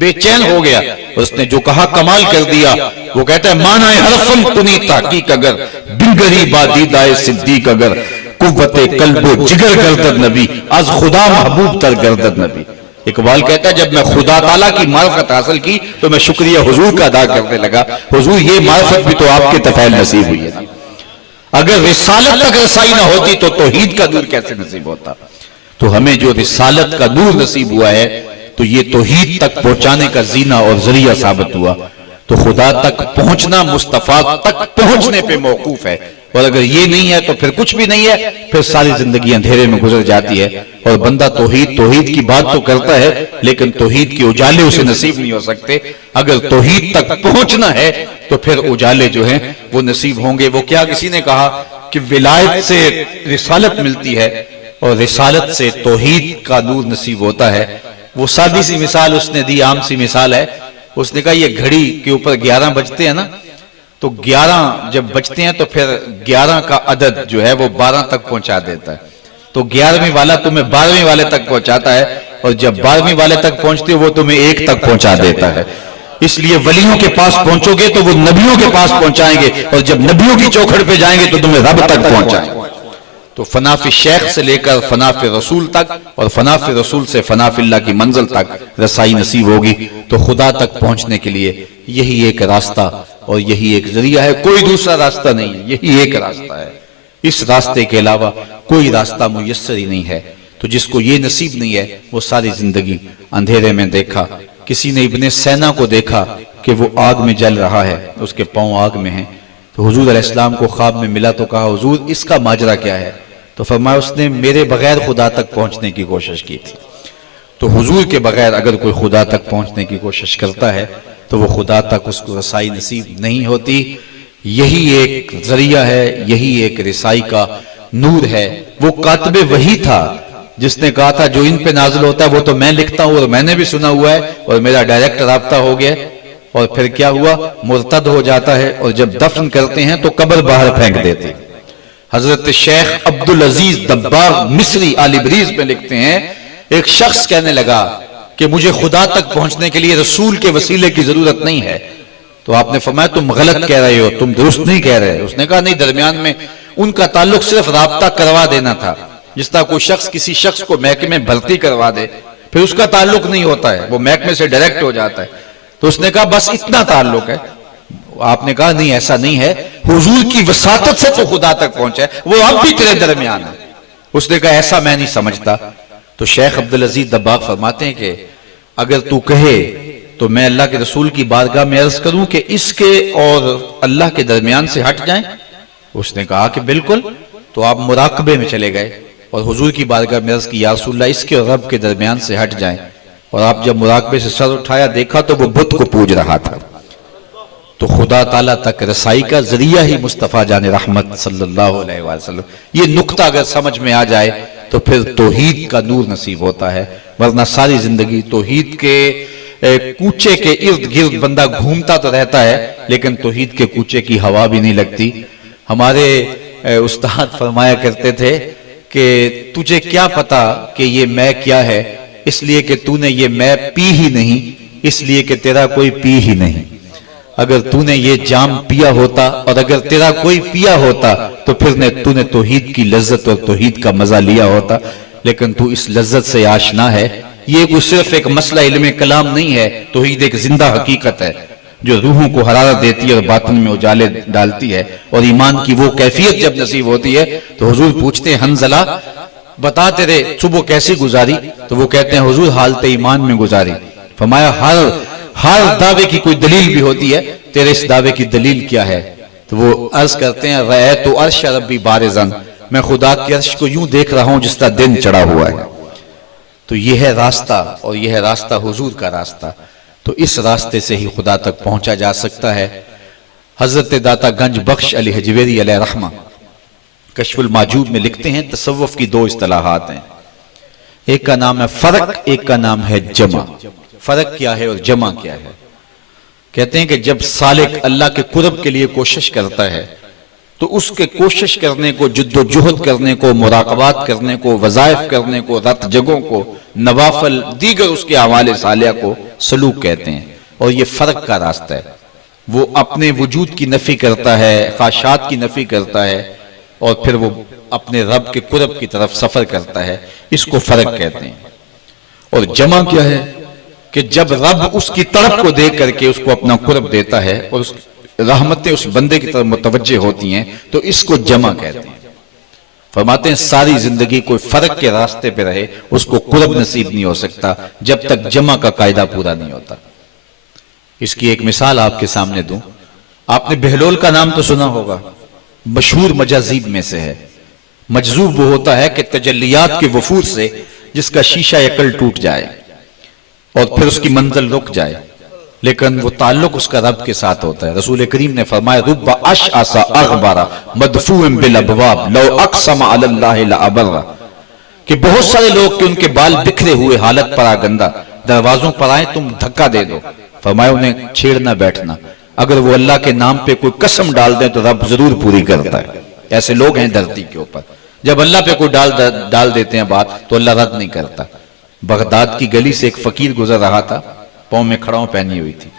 بے چین ہو گیا، اس نے جو کہا کمال کر دیا۔ وہ کہتا ہے معنی حرفم کنی تحقیق اگر، بنگری بادیدائے صدیق اگر، قوت قلب و جگر گردد نبی، از خدا محبوب تر گردد نبی۔ اقبال کہتا ہے جب میں خدا تعالیٰ کی معرفت حاصل کی تو میں شکریہ حضور کا ادا کرنے لگا، حضور یہ معرفت بھی تو آپ کے طفیل نصیب ہوئی ہے، اگر رسالت تک رسائی نہ ہوتی تو توحید کا نور کیسے نصیب ہوتا؟ تو ہمیں جو رسالت کا نور نصیب ہوا ہے تو یہ توحید تک پہنچانے کا زینہ اور ذریعہ ثابت ہوا۔ تو خدا تک پہنچنا مصطفیٰ تک پہنچنے پہ موقوف ہے، اور اگر یہ نہیں ہے تو پھر کچھ بھی نہیں ہے، پھر ساری زندگی اندھیرے میں گزر جاتی ہے، اور بندہ توحید کی بات تو کرتا ہے لیکن توحید کے اجالے اسے نصیب نہیں ہو سکتے۔ اگر توحید تک پہنچنا ہے تو پھر اجالے جو ہیں وہ نصیب ہوں گے۔ وہ کیا کسی نے کہا کہ ولایت سے رسالت ملتی ہے اور رسالت سے توحید کا نور نصیب ہوتا ہے۔ وہ سادی سی مثال اس نے دی، عام سی مثال ہے۔ اس نے کہا یہ گھڑی کے اوپر 11 بجتے ہیں نا، تو 11 جب بجتے ہیں تو پھر 11 کا عدد جو ہے وہ 12 تک پہنچا دیتا ہے، تو 11ویں والا تمہیں 12ویں والے تک پہنچاتا ہے، اور جب 12ویں والے تک پہنچتے ہو وہ تمہیں 1 تک پہنچا دیتا ہے۔ اس لیے ولیوں کے پاس پہنچو گے تو وہ نبیوں کے پاس پہنچائیں گے، اور جب نبیوں کی چوکھٹ پہ جائیں گے تو تمہیں رب تک پہنچائیں گے۔ تو فنا فی شیخ سے لے کر فنا فی رسول تک، اور فنا فی رسول سے فنا فی اللہ کی منزل تک رسائی نصیب ہوگی۔ تو خدا تک پہنچنے کے لیے یہی ایک راستہ اور یہی ایک ذریعہ ہے، کوئی دوسرا راستہ نہیں ہے، یہی ایک راستہ ہے۔ اس راستے کے علاوہ کوئی راستہ میسر ہی نہیں ہے۔ تو جس کو یہ نصیب نہیں ہے وہ ساری زندگی اندھیرے میں دیکھا۔ کسی نے ابن سینا کو دیکھا کہ وہ آگ میں جل رہا ہے، اس کے پاؤں آگ میں ہیں، تو حضور علیہ السلام کو خواب میں ملا تو کہا حضور اس کا ماجرا کیا ہے؟ تو فرمایا اس نے میرے بغیر خدا تک پہنچنے کی کوشش کی تھی۔ تو حضور کے بغیر اگر کوئی خدا تک پہنچنے کی کوشش کرتا ہے تو وہ خدا تک اس کو رسائی نصیب نہیں ہوتی۔ یہی ایک ذریعہ ہے، یہی ایک رسائی کا نور ہے۔ وہ کاتب وحی تھا جس نے کہا تھا جو ان پہ نازل ہوتا ہے وہ تو میں لکھتا ہوں اور میں نے بھی سنا ہوا ہے اور میرا ڈائریکٹ رابطہ ہو گیا، اور پھر کیا ہوا؟ مرتد ہو جاتا ہے، اور جب دفن کرتے ہیں تو قبر باہر پھینک دیتے۔ حضرت شیخ عبدالعزیز دباغ مصری آل بریز میں لکھتے ہیں ایک شخص کہنے لگا کہ مجھے خدا تک پہنچنے کے لیے رسول کے وسیلے کی ضرورت نہیں ہے، تو آپ نے فرمایا تم غلط کہہ رہے ہو، تم درست نہیں کہہ رہے۔ اس نے کہا نہیں، درمیان میں ان کا تعلق صرف رابطہ کروا دینا تھا، جس طرح کوئی شخص کسی شخص کو محکمے میں بھرتی کروا دے پھر اس کا تعلق نہیں ہوتا ہے، وہ محکمے سے ڈائریکٹ ہو جاتا ہے۔ تو اس نے کہا بس اتنا تعلق ہے۔ آپ نے کہا نہیں ایسا نہیں ہے، حضور کی وساطت سے تو خدا تک پہنچا ہے، وہ اب بھی تیرے درمیان ہے۔ اس نے کہا ایسا میں نہیں سمجھتا۔ تو شیخ عبدالعزیز دباغ فرماتے ہیں کہ اگر تو کہے تو میں اللہ کے رسول کی بارگاہ میں عرض کروں کہ اس کے اور اللہ کے درمیان سے ہٹ جائیں؟ اس نے کہا کہ بالکل۔ تو آپ مراقبے میں چلے گئے اور حضور کی بارگاہ میں عرض کی یا رسول اللہ اس کے اور رب کے درمیان سے ہٹ جائیں، اور آپ جب مراقبے سے سر اٹھایا دیکھا تو وہ بت کو پوج رہا تھا۔ تو خدا تعالیٰ تک رسائی کا ذریعہ ہی مصطفیٰ جان رحمت صلی اللہ علیہ وسلم۔ یہ نقطہ اگر سمجھ میں آ جائے تو پھر توحید کا نور نصیب ہوتا ہے، ورنہ ساری زندگی توحید کے کوچے کے ارد گرد بندہ گھومتا تو رہتا ہے لیکن توحید کے کوچے کی ہوا بھی نہیں لگتی۔ ہمارے استاد فرمایا کرتے تھے کہ تجھے کیا پتا کہ یہ میں کیا ہے، اس لیے کہ تو نے یہ میں پی ہی نہیں، اس لیے کہ تیرا کوئی پی ہی نہیں۔ اگر تو نے یہ جام پیا ہوتا اور اگر تیرا کوئی پیا ہوتا تو پھر تو نے توحید کی لذت اور توحید کا مزہ لیا ہوتا، لیکن تو اس لذت سے آشنا ہے۔ یہ کوئی صرف ایک مسئلہ علم کلام نہیں ہے، توحید ایک زندہ حقیقت ہے جو روحوں کو حرارت دیتی ہے اور باطن میں اجالے ڈالتی ہے، اور ایمان کی وہ کیفیت جب نصیب ہوتی ہے تو حضور پوچھتے ہیں حنظلہ بتا تیرے صبح کیسی گزاری؟ تو وہ کہتے ہیں حضور حالت ایمان میں گزاری۔ فرمایا ہر دعوے کی کوئی دلیل بھی ہوتی ہے، تیرے اس دعوے کی دلیل کیا ہے؟ تو وہ عرض کرتے ہیں رأیت عرش ربی بارزن، میں خدا کے عرش کو یوں دیکھ رہا ہوں جس طرح دن چڑھا ہوا ہے۔ تو یہ ہے راستہ، اور یہ ہے راستہ حضور کا راستہ۔ تو اس راستے سے ہی خدا تک پہنچا جا سکتا ہے۔ حضرت داتا گنج بخش علی حجویری علیہ رحمہ کشف الماجوب میں لکھتے ہیں تصوف کی دو اصطلاحات ہیں، ایک کا نام ہے فرق، ایک کا نام ہے جمع۔ فرق کیا ہے اور جمع کیا ہے؟ کہتے ہیں کہ جب سالک اللہ کے قرب کے لیے کوشش کرتا ہے تو اس کے کوشش کرنے کو، جد و جہد کرنے کو، مراقبات کرنے کو، وظائف کرنے کو، رت جگوں کو، نوافل، دیگر اس کے اعمال صالحہ کو سلوک کہتے ہیں۔ اور یہ فرق کا راستہ ہے، وہ اپنے وجود کی نفی کرتا ہے، خواہشات کی نفی کرتا ہے، اور پھر وہ اپنے رب کے قرب کی طرف سفر کرتا ہے، اس کو فرق کہتے ہیں۔ اور جمع کیا ہے کہ جب رب اس کی طرف کو دیکھ کر کے اس کو اپنا قرب دیتا ہے اور اس رحمتیں اس بندے کی طرف متوجہ ہوتی ہیں تو اس کو جمع کہتے ہیں۔ فرماتے ہیں ساری زندگی کوئی فرق کے راستے پہ رہے اس کو قرب نصیب نہیں ہو سکتا جب تک جمع کا قاعدہ پورا نہیں ہوتا۔ اس کی ایک مثال آپ کے سامنے دوں۔ آپ نے بہلول کا نام تو سنا ہوگا، مشہور مجاذیب میں سے ہے۔ مجذوب وہ ہوتا ہے کہ تجلیات کے وفور سے جس کا شیشہ عقل ٹوٹ جائے اور پھر اس کی منزل رک جائے، لیکن وہ تعلق اس کا رب کے ساتھ ہوتا ہے۔ رسول کریم نے فرمایا رب اشعث اغبر مدفوع بالابواب لو اقسم علی اللہ لابر، کہ بہت سارے لوگ کہ ان کے بال بکھرے ہوئے حالت پر آگندہ دروازوں پر آئیں تم دھکا دے دو، فرمایا انہیں چھیڑنا بیٹھنا، اگر وہ اللہ کے نام پہ کوئی قسم ڈال دیں تو رب ضرور پوری کرتا ہے۔ ایسے لوگ ہیں دھرتی کے اوپر، جب اللہ پہ کوئی ڈال دیتے ہیں بات تو اللہ رد نہیں کرتا۔ بغداد کی گلی سے ایک فقیر گزر رہا تھا، پاؤں میں کھڑاؤں پہنی ہوئی تھی،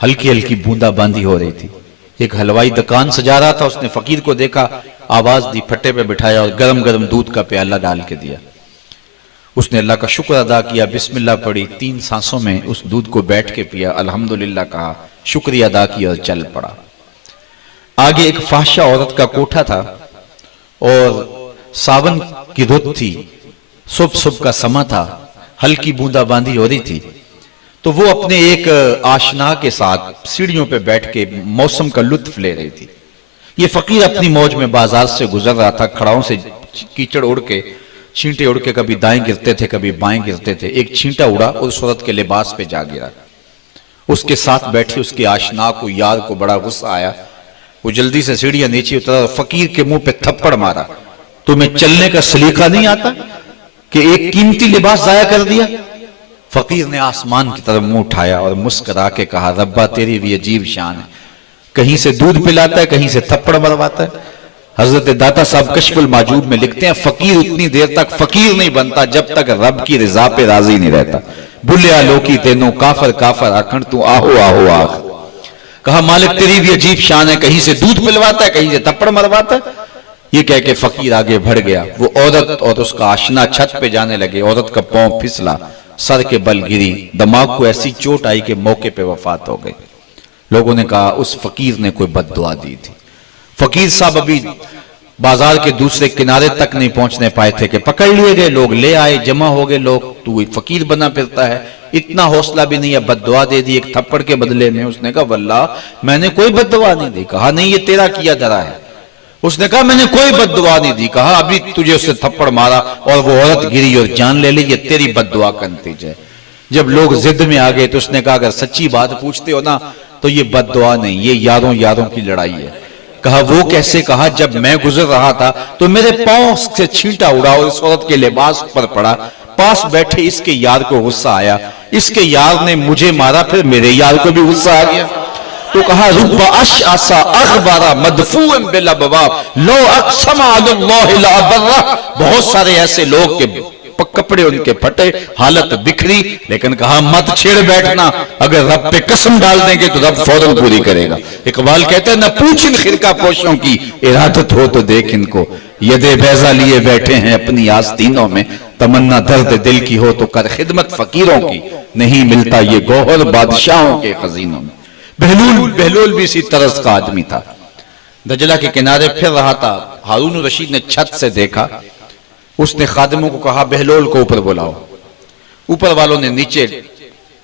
ہلکی ہلکی بوندا باندھی ہو رہی تھی۔ ایک حلوائی دکان سجا رہا تھا، اس نے فقیر کو دیکھا، آواز دی، پھٹے پہ بٹھایا اور گرم گرم دودھ کا پیالہ ڈال کے دیا۔ اس نے اللہ کا شکر ادا کیا، بسم اللہ پڑھی، 3 سانسوں میں اس دودھ کو بیٹھ کے پیا، الحمدللہ کہا، شکریہ ادا کیا اور چل پڑا۔ آگے ایک فحشہ عورت کا کوٹھا تھا اور ساون کی رت تھی، صبح کا سما تھا، ہلکی بوندا باندھی ہو رہی تھی، تو وہ اپنے ایک آشنا کے ساتھ سیڑھیوں پہ بیٹھ کے موسم کا لطف لے رہی تھی۔ یہ فقیر اپنی موج میں بازار سے گزر رہا تھا، کھڑاؤں سے کیچڑ اڑ کے، چھینٹے اڑ کے کبھی دائیں گرتے تھے کبھی بائیں گرتے تھے، ایک چھینٹا اڑا اور اس عورت کے لباس پہ جا گرا۔ اس کے ساتھ بیٹھی اس کے آشنا کو، یار کو بڑا غصہ آیا، وہ جلدی سے سیڑھیاں نیچے اترا اور فقیر کے منہ پہ تھپڑ مارا، تمہیں چلنے کا سلیقہ نہیں آتا کہ ایک قیمتی لباس ضائع کر دیا؟ فقیر نے آسمان کی طرف منہ اٹھایا اور مسکرا کے کہا ربا تیری بھی عجیب شان ہے، کہیں سے دودھ پلاتا ہے کہیں سے تھپڑ مرواتا ہے۔ حضرت داتا صاحب کشف المعجوب میں لکھتے ہیں فقیر اتنی دیر تک فقیر نہیں بنتا جب تک رب کی رضا پہ راضی نہیں رہتا۔ بلیا لوکی تینوں کافر کافر آکھن تو آہو آہو آخ، کہا مالک تیری بھی عجیب شان ہے، کہیں سے دودھ پلواتا ہے کہیں سے تھپڑ مرواتا ہے۔ یہ کہہ کے فقیر آگے بڑھ گیا، وہ عورت اور اس کا آشنا چھت پہ جانے لگے، عورت کا پاؤں پھسلا، سر کے بل گری، دماغ کو ایسی چوٹ آئی کہ موقع پہ وفات ہو گئی۔ لوگوں نے کہا اس فقیر نے کوئی بد دعا دی تھی۔ فقیر صاحب ابھی بازار کے دوسرے کنارے تک نہیں پہنچنے پائے تھے کہ پکڑ لیے گئے، لوگ لے آئے، جمع ہو گئے لوگ، تو فقیر بنا پھرتا ہے، اتنا حوصلہ بھی نہیں ہے، بد دعا دے دی ایک تھپڑ کے بدلے میں۔ اس نے کہا واللہ میں نے کوئی بد دعا نہیں دی، کہا نہیں یہ تیرا کیا دھرا ہے۔ اس نے کہا میں نے کوئی بد دعا نہیں دی، کہا ابھی تجھے اس سے تھپڑ مارا اور وہ عورت گری اور جان لے لی، یہ تیری بد دعا کا نتیجہ ہے۔ جب لوگ ضد میں آگئے تو اس نے کہا اگر سچی بات پوچھتے ہو نا تو یہ بد دعا نہیں، یہ یاروں یاروں کی لڑائی ہے۔ کہا وہ کیسے؟ کہا جب میں گزر رہا تھا تو میرے پاؤں سے چھینٹا اڑا اور اس عورت کے لباس پر پڑا، پاس بیٹھے اس کے یار کو غصہ آیا، اس کے یار نے مجھے مارا، پھر میرے یار کو بھی غصہ آ گیا۔ تو کہا رب اشعث اغبر مدفوع بالابواب لو اقسم علی اللہ لابر، بہت سارے ایسے لوگ کے کپڑے ان کے پھٹے، حالت بکھری، لیکن کہا مت چھیڑ بیٹھنا، اگر رب پہ قسم ڈال دیں گے تو رب فوراً پوری کرے گا۔ اقبال کہتے ہیں نہ پوچھ ان خرقہ پوشوں کی ارادت ہو تو دیکھ ان کو، یدے بیضا لیے بیٹھے ہیں اپنی آستینوں میں، تمنا درد دل کی ہو تو کر خدمت فقیروں کی، نہیں ملتا یہ گوہر بادشاہوں کے خزینوں میں۔ بہلول بھی اسی طرز کا آدمی تھا، دجلہ کے کنارے پھر رہا تھا، ہارون الرشید نے چھت سے دیکھا، اس نے خادموں کو کہا بہلول کو اوپر بلاؤ۔ اوپر والوں نے نیچے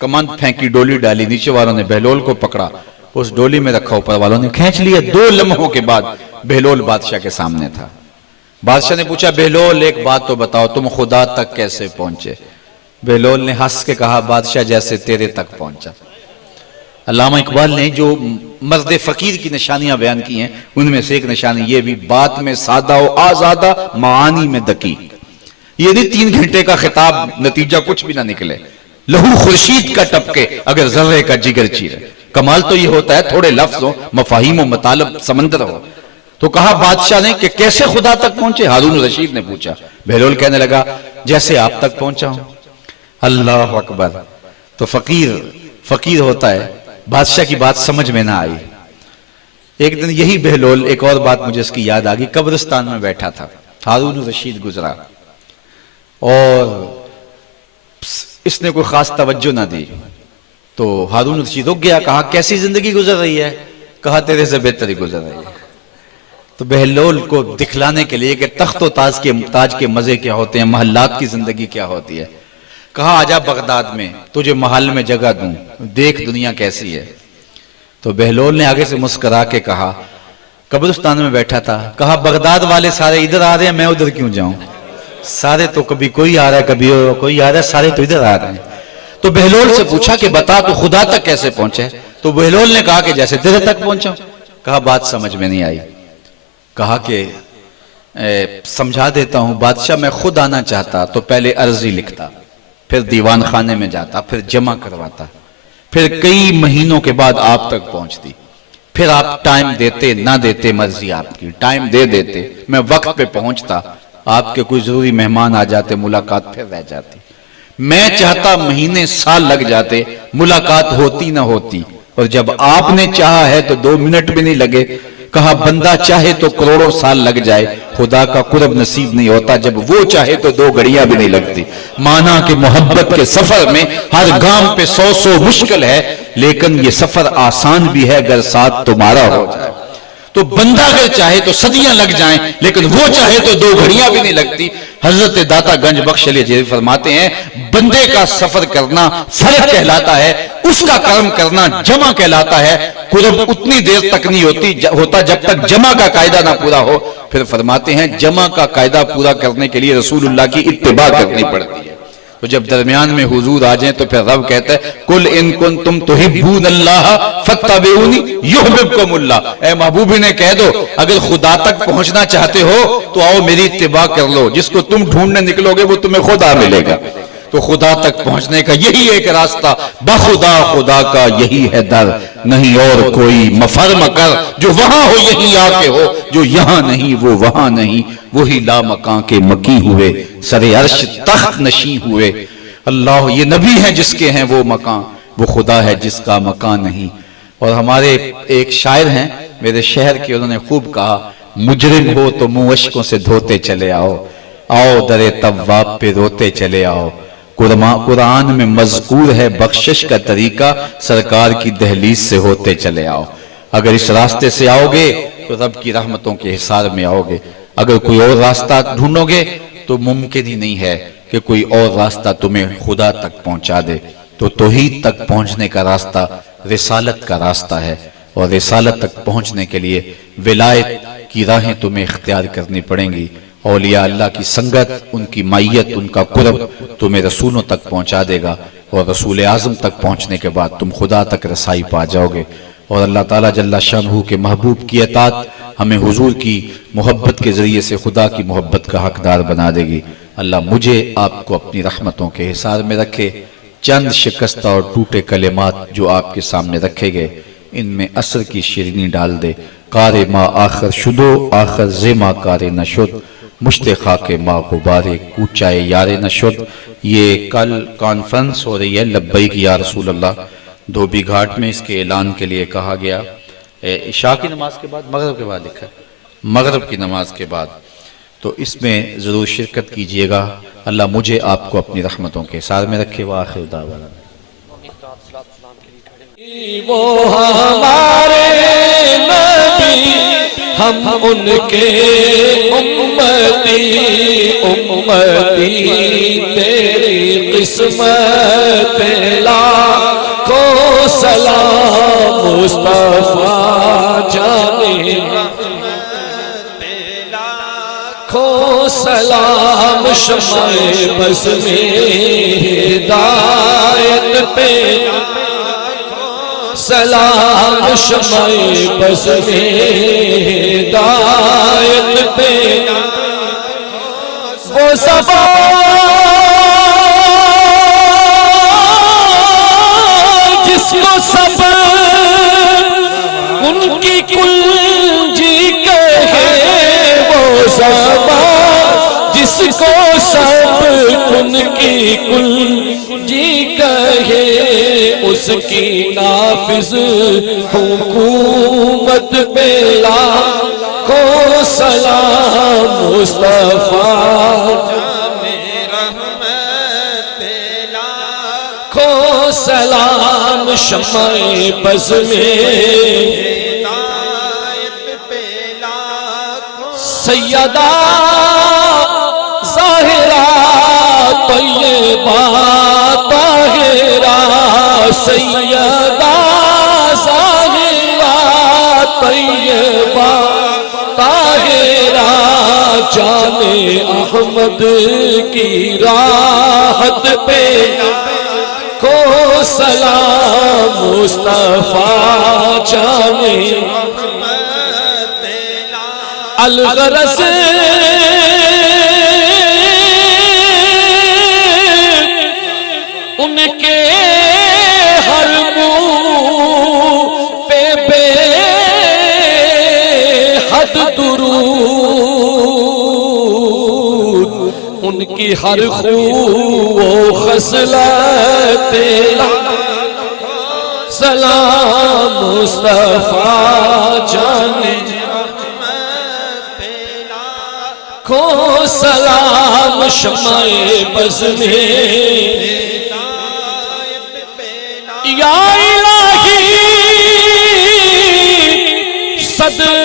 کمند پھینکی، ڈولی ڈالی، نیچے والوں نے بہلول کو پکڑا، اس ڈولی میں رکھا، اوپر والوں نے کھینچ لیا۔ 2 لمحوں کے بعد بہلول بادشاہ کے سامنے تھا۔ بادشاہ نے پوچھا بہلول ایک بات تو بتاؤ، تم خدا تک کیسے پہنچے؟ بہلول نے ہنس کے کہا بادشاہ جیسے تیرے تک پہنچا۔ علامہ اقبال نے جو مرد فقیر کی نشانیاں بیان کی ہیں ان میں سے ایک نشانی یہ بھی، بات میں سادہ و آزادہ معانی میں دقیق۔ یہ نہیں 3 گھنٹے کا خطاب نتیجہ کچھ بھی نہ نکلے، لہو خورشید کا ٹپکے اگر ذرے کا جگر چیرے۔ کمال تو یہ ہوتا ہے تھوڑے لفظ ہو، مفاہیم و مطالب سمندر ہو۔ تو کہا بادشاہ نے کہ کیسے خدا تک پہنچے؟ ہارون رشید نے پوچھا۔ بہلول کہنے لگا جیسے آپ تک پہنچا ہوں۔ اللہ اکبر! تو فقیر ہوتا ہے، بادشاہ کی بات سمجھ میں نہ آئی۔ ایک دن یہی بہلول، ایک اور بات مجھے اس کی یاد آ گئی، قبرستان میں بیٹھا تھا، ہارون رشید گزرا اور اس نے کوئی خاص توجہ نہ دی، تو ہارون رشید رک گیا، کہا کیسی زندگی گزر رہی ہے؟ کہا تیرے سے بہتری گزر رہی ہے۔ تو بہلول کو دکھلانے کے لیے کہ تخت و تاج کے مزے کیا ہوتے ہیں، محلات کی زندگی کیا ہوتی ہے، کہا آجا بغداد میں، تجھے محل میں جگہ دوں، دیکھ دنیا کیسی ہے۔ تو بہلول نے آگے سے مسکرا کے کہا، قبرستان میں بیٹھا تھا، کہا بغداد والے سارے ادھر آ رہے ہیں، میں ادھر کیوں جاؤں؟ سارے تو کبھی کوئی آ رہا ہے، کبھی کوئی آ رہا ہے، سارے تو ادھر آ رہے ہیں۔ تو بہلول سے پوچھا کہ بتا تو خدا تک کیسے پہنچے؟ تو بہلول نے کہا کہ جیسے تیرے تک پہنچا۔ کہا بات سمجھ میں نہیں آئی۔ کہا کہ سمجھا دیتا ہوں بادشاہ، میں خود آنا چاہتا تو پہلے عرضی لکھتا، پھر دیوان خانے میں جاتا، پھر جمع کرواتا، پھر کئی مہینوں کے بعد آپ تک پہنچتی، پھر آپ ٹائم دیتے نہ دیتے مرضی آپ کی، ٹائم دے دیتے میں وقت پہ پہنچتا، آپ کے کوئی ضروری مہمان آ جاتے، ملاقات پھر رہ جاتی، میں چاہتا مہینے سال لگ جاتے، ملاقات ہوتی نہ ہوتی، اور جب آپ نے چاہا ہے تو 2 منٹ بھی نہیں لگے۔ کہا بندہ چاہے تو کروڑوں سال لگ جائے، خدا کا قرب نصیب نہیں ہوتا، جب وہ چاہے تو 2 گھڑیاں بھی نہیں لگتی۔ مانا کہ محبت کے سفر میں ہر گام پہ 100 مشکل ہے، لیکن یہ سفر آسان بھی ہے اگر ساتھ تمہارا ہو جائے۔ تو بندہ اگر چاہے تو صدیاں لگ جائیں، لیکن وہ چاہے تو 2 گھڑیاں بھی نہیں لگتی۔ حضرت داتا گنج بخش علی جیلانی فرماتے ہیں بندے کا سفر کرنا فرق کہلاتا ہے، اس کا کرم کرنا جمع کہلاتا ہے۔ قرب اتنی دیر تک نہیں ہوتا جب تک جمع کا قاعدہ نہ پورا ہو۔ پھر فرماتے ہیں جمع کا قاعدہ پورا کرنے کے لیے رسول اللہ کی اتباع کرنی پڑتی ہے۔ تو جب درمیان میں حضور آ جائیں تو پھر رب کہتا ہے قل ان کنتم تحبون اللہ فاتبعونی یحببکم اللہ۔ اے محبوب نے کہہ دو اگر خدا تک پہنچنا چاہتے ہو تو آؤ میری اتباع کر لو، جس کو تم ڈھونڈنے نکلو گے وہ تمہیں خدا ملے گا۔ تو خدا تک پہنچنے کا یہی ایک راستہ، بخدا خدا کا یہی ہے در، نہیں اور کوئی مفر مکر، جو وہاں ہو یہی آ کے ہو، جو یہاں نہیں وہ وہاں نہیں، وہی لا مکان کے مکی ہوئے، سر عرش تخت نشیں ہوئے۔ اللہ یہ نبی ہیں جس کے ہیں وہ مکان، وہ خدا ہے جس کا مکان نہیں۔ اور ہمارے ایک شاعر ہیں میرے شہر کے، انہوں نے خوب کہا مجرم ہو تو منہ اشکوں سے دھوتے چلے آؤ، آؤ در تواب پہ روتے چلے آؤ۔ قرآن میں مذکور ہے بخشش کا طریقہ، سرکار کی دہلیز سے ہوتے چلے آؤ۔ اگر اس راستے سے آؤ گے تو رب کی رحمتوں کے حصار میں آؤ گے، اگر کوئی اور راستہ ڈھونڈو گے تو ممکن ہی نہیں ہے کہ کوئی اور راستہ تمہیں خدا تک پہنچا دے۔ تو توحید تک پہنچنے کا راستہ رسالت کا راستہ ہے، اور رسالت تک پہنچنے کے لیے ولایت کی راہیں تمہیں اختیار کرنی پڑیں گی۔ اولیاء اللہ کی سنگت، ان کی مائیت، ان کا قرب تمہیں رسولوں تک پہنچا دے گا، اور رسول اعظم تک پہنچنے کے بعد تم خدا تک رسائی پا جاؤ گے۔ اور اللہ تعالیٰ جل شانہ کے محبوب کی اطاعت ہمیں حضور کی محبت کے ذریعے سے خدا کی محبت کا حقدار بنا دے گی۔ اللہ مجھے آپ کو اپنی رحمتوں کے حصار میں رکھے۔ چند شکستہ اور ٹوٹے کلمات جو آپ کے سامنے رکھے گئے، ان میں عصر کی شیرینی ڈال دے۔ کار ما آخر شدو آخر زما کار نشد، مشت خاک ما غبار کوچائے یار نشد۔ یہ کل کانفرنس ہو رہی ہے لبیک یا رسول اللہ، دھوبی گھاٹ میں اس کے اعلان کے لیے کہا گیا۔ عشاء کی نماز کے بعد، مغرب کے بعد لکھا ہے، مغرب کی نماز کے بعد، تو اس میں ضرور شرکت کیجئے گا۔ اللہ مجھے آپ کو اپنی رحمتوں کے حصار میں رکھے۔ وآخر دعوانا وہ ہمارے نبی، ہم ان کے امتی، تیری قسمت لاکھوں سلام مصطفیٰ جانے، لاکھوں سلام شمع بس میں ہدایت پہ، سلام شمع بس میں ہدایت پہ، وہ زبان جس کو سب کی کنجی کہے وہ زبان جس کو سب ان کی کنجی کہے، اس کی نافذ حکومت پہ لاکھوں سلام مصطفیٰ، کو سلام شمع بز میں سیدہ ظاہرہ طیبہ طاہرہ، سیدہ ظاہرہ طیبہ طاہرہ، جان احمد کی راحت پہ کو سلام مصطفیٰ، جانے الغرض ان کے ہر منہ پہ بے حد درود، ان کی ہر خو و خصلت سلام مصطفیٰ، جانے کو سلام شمع بز میں یا الہی صدر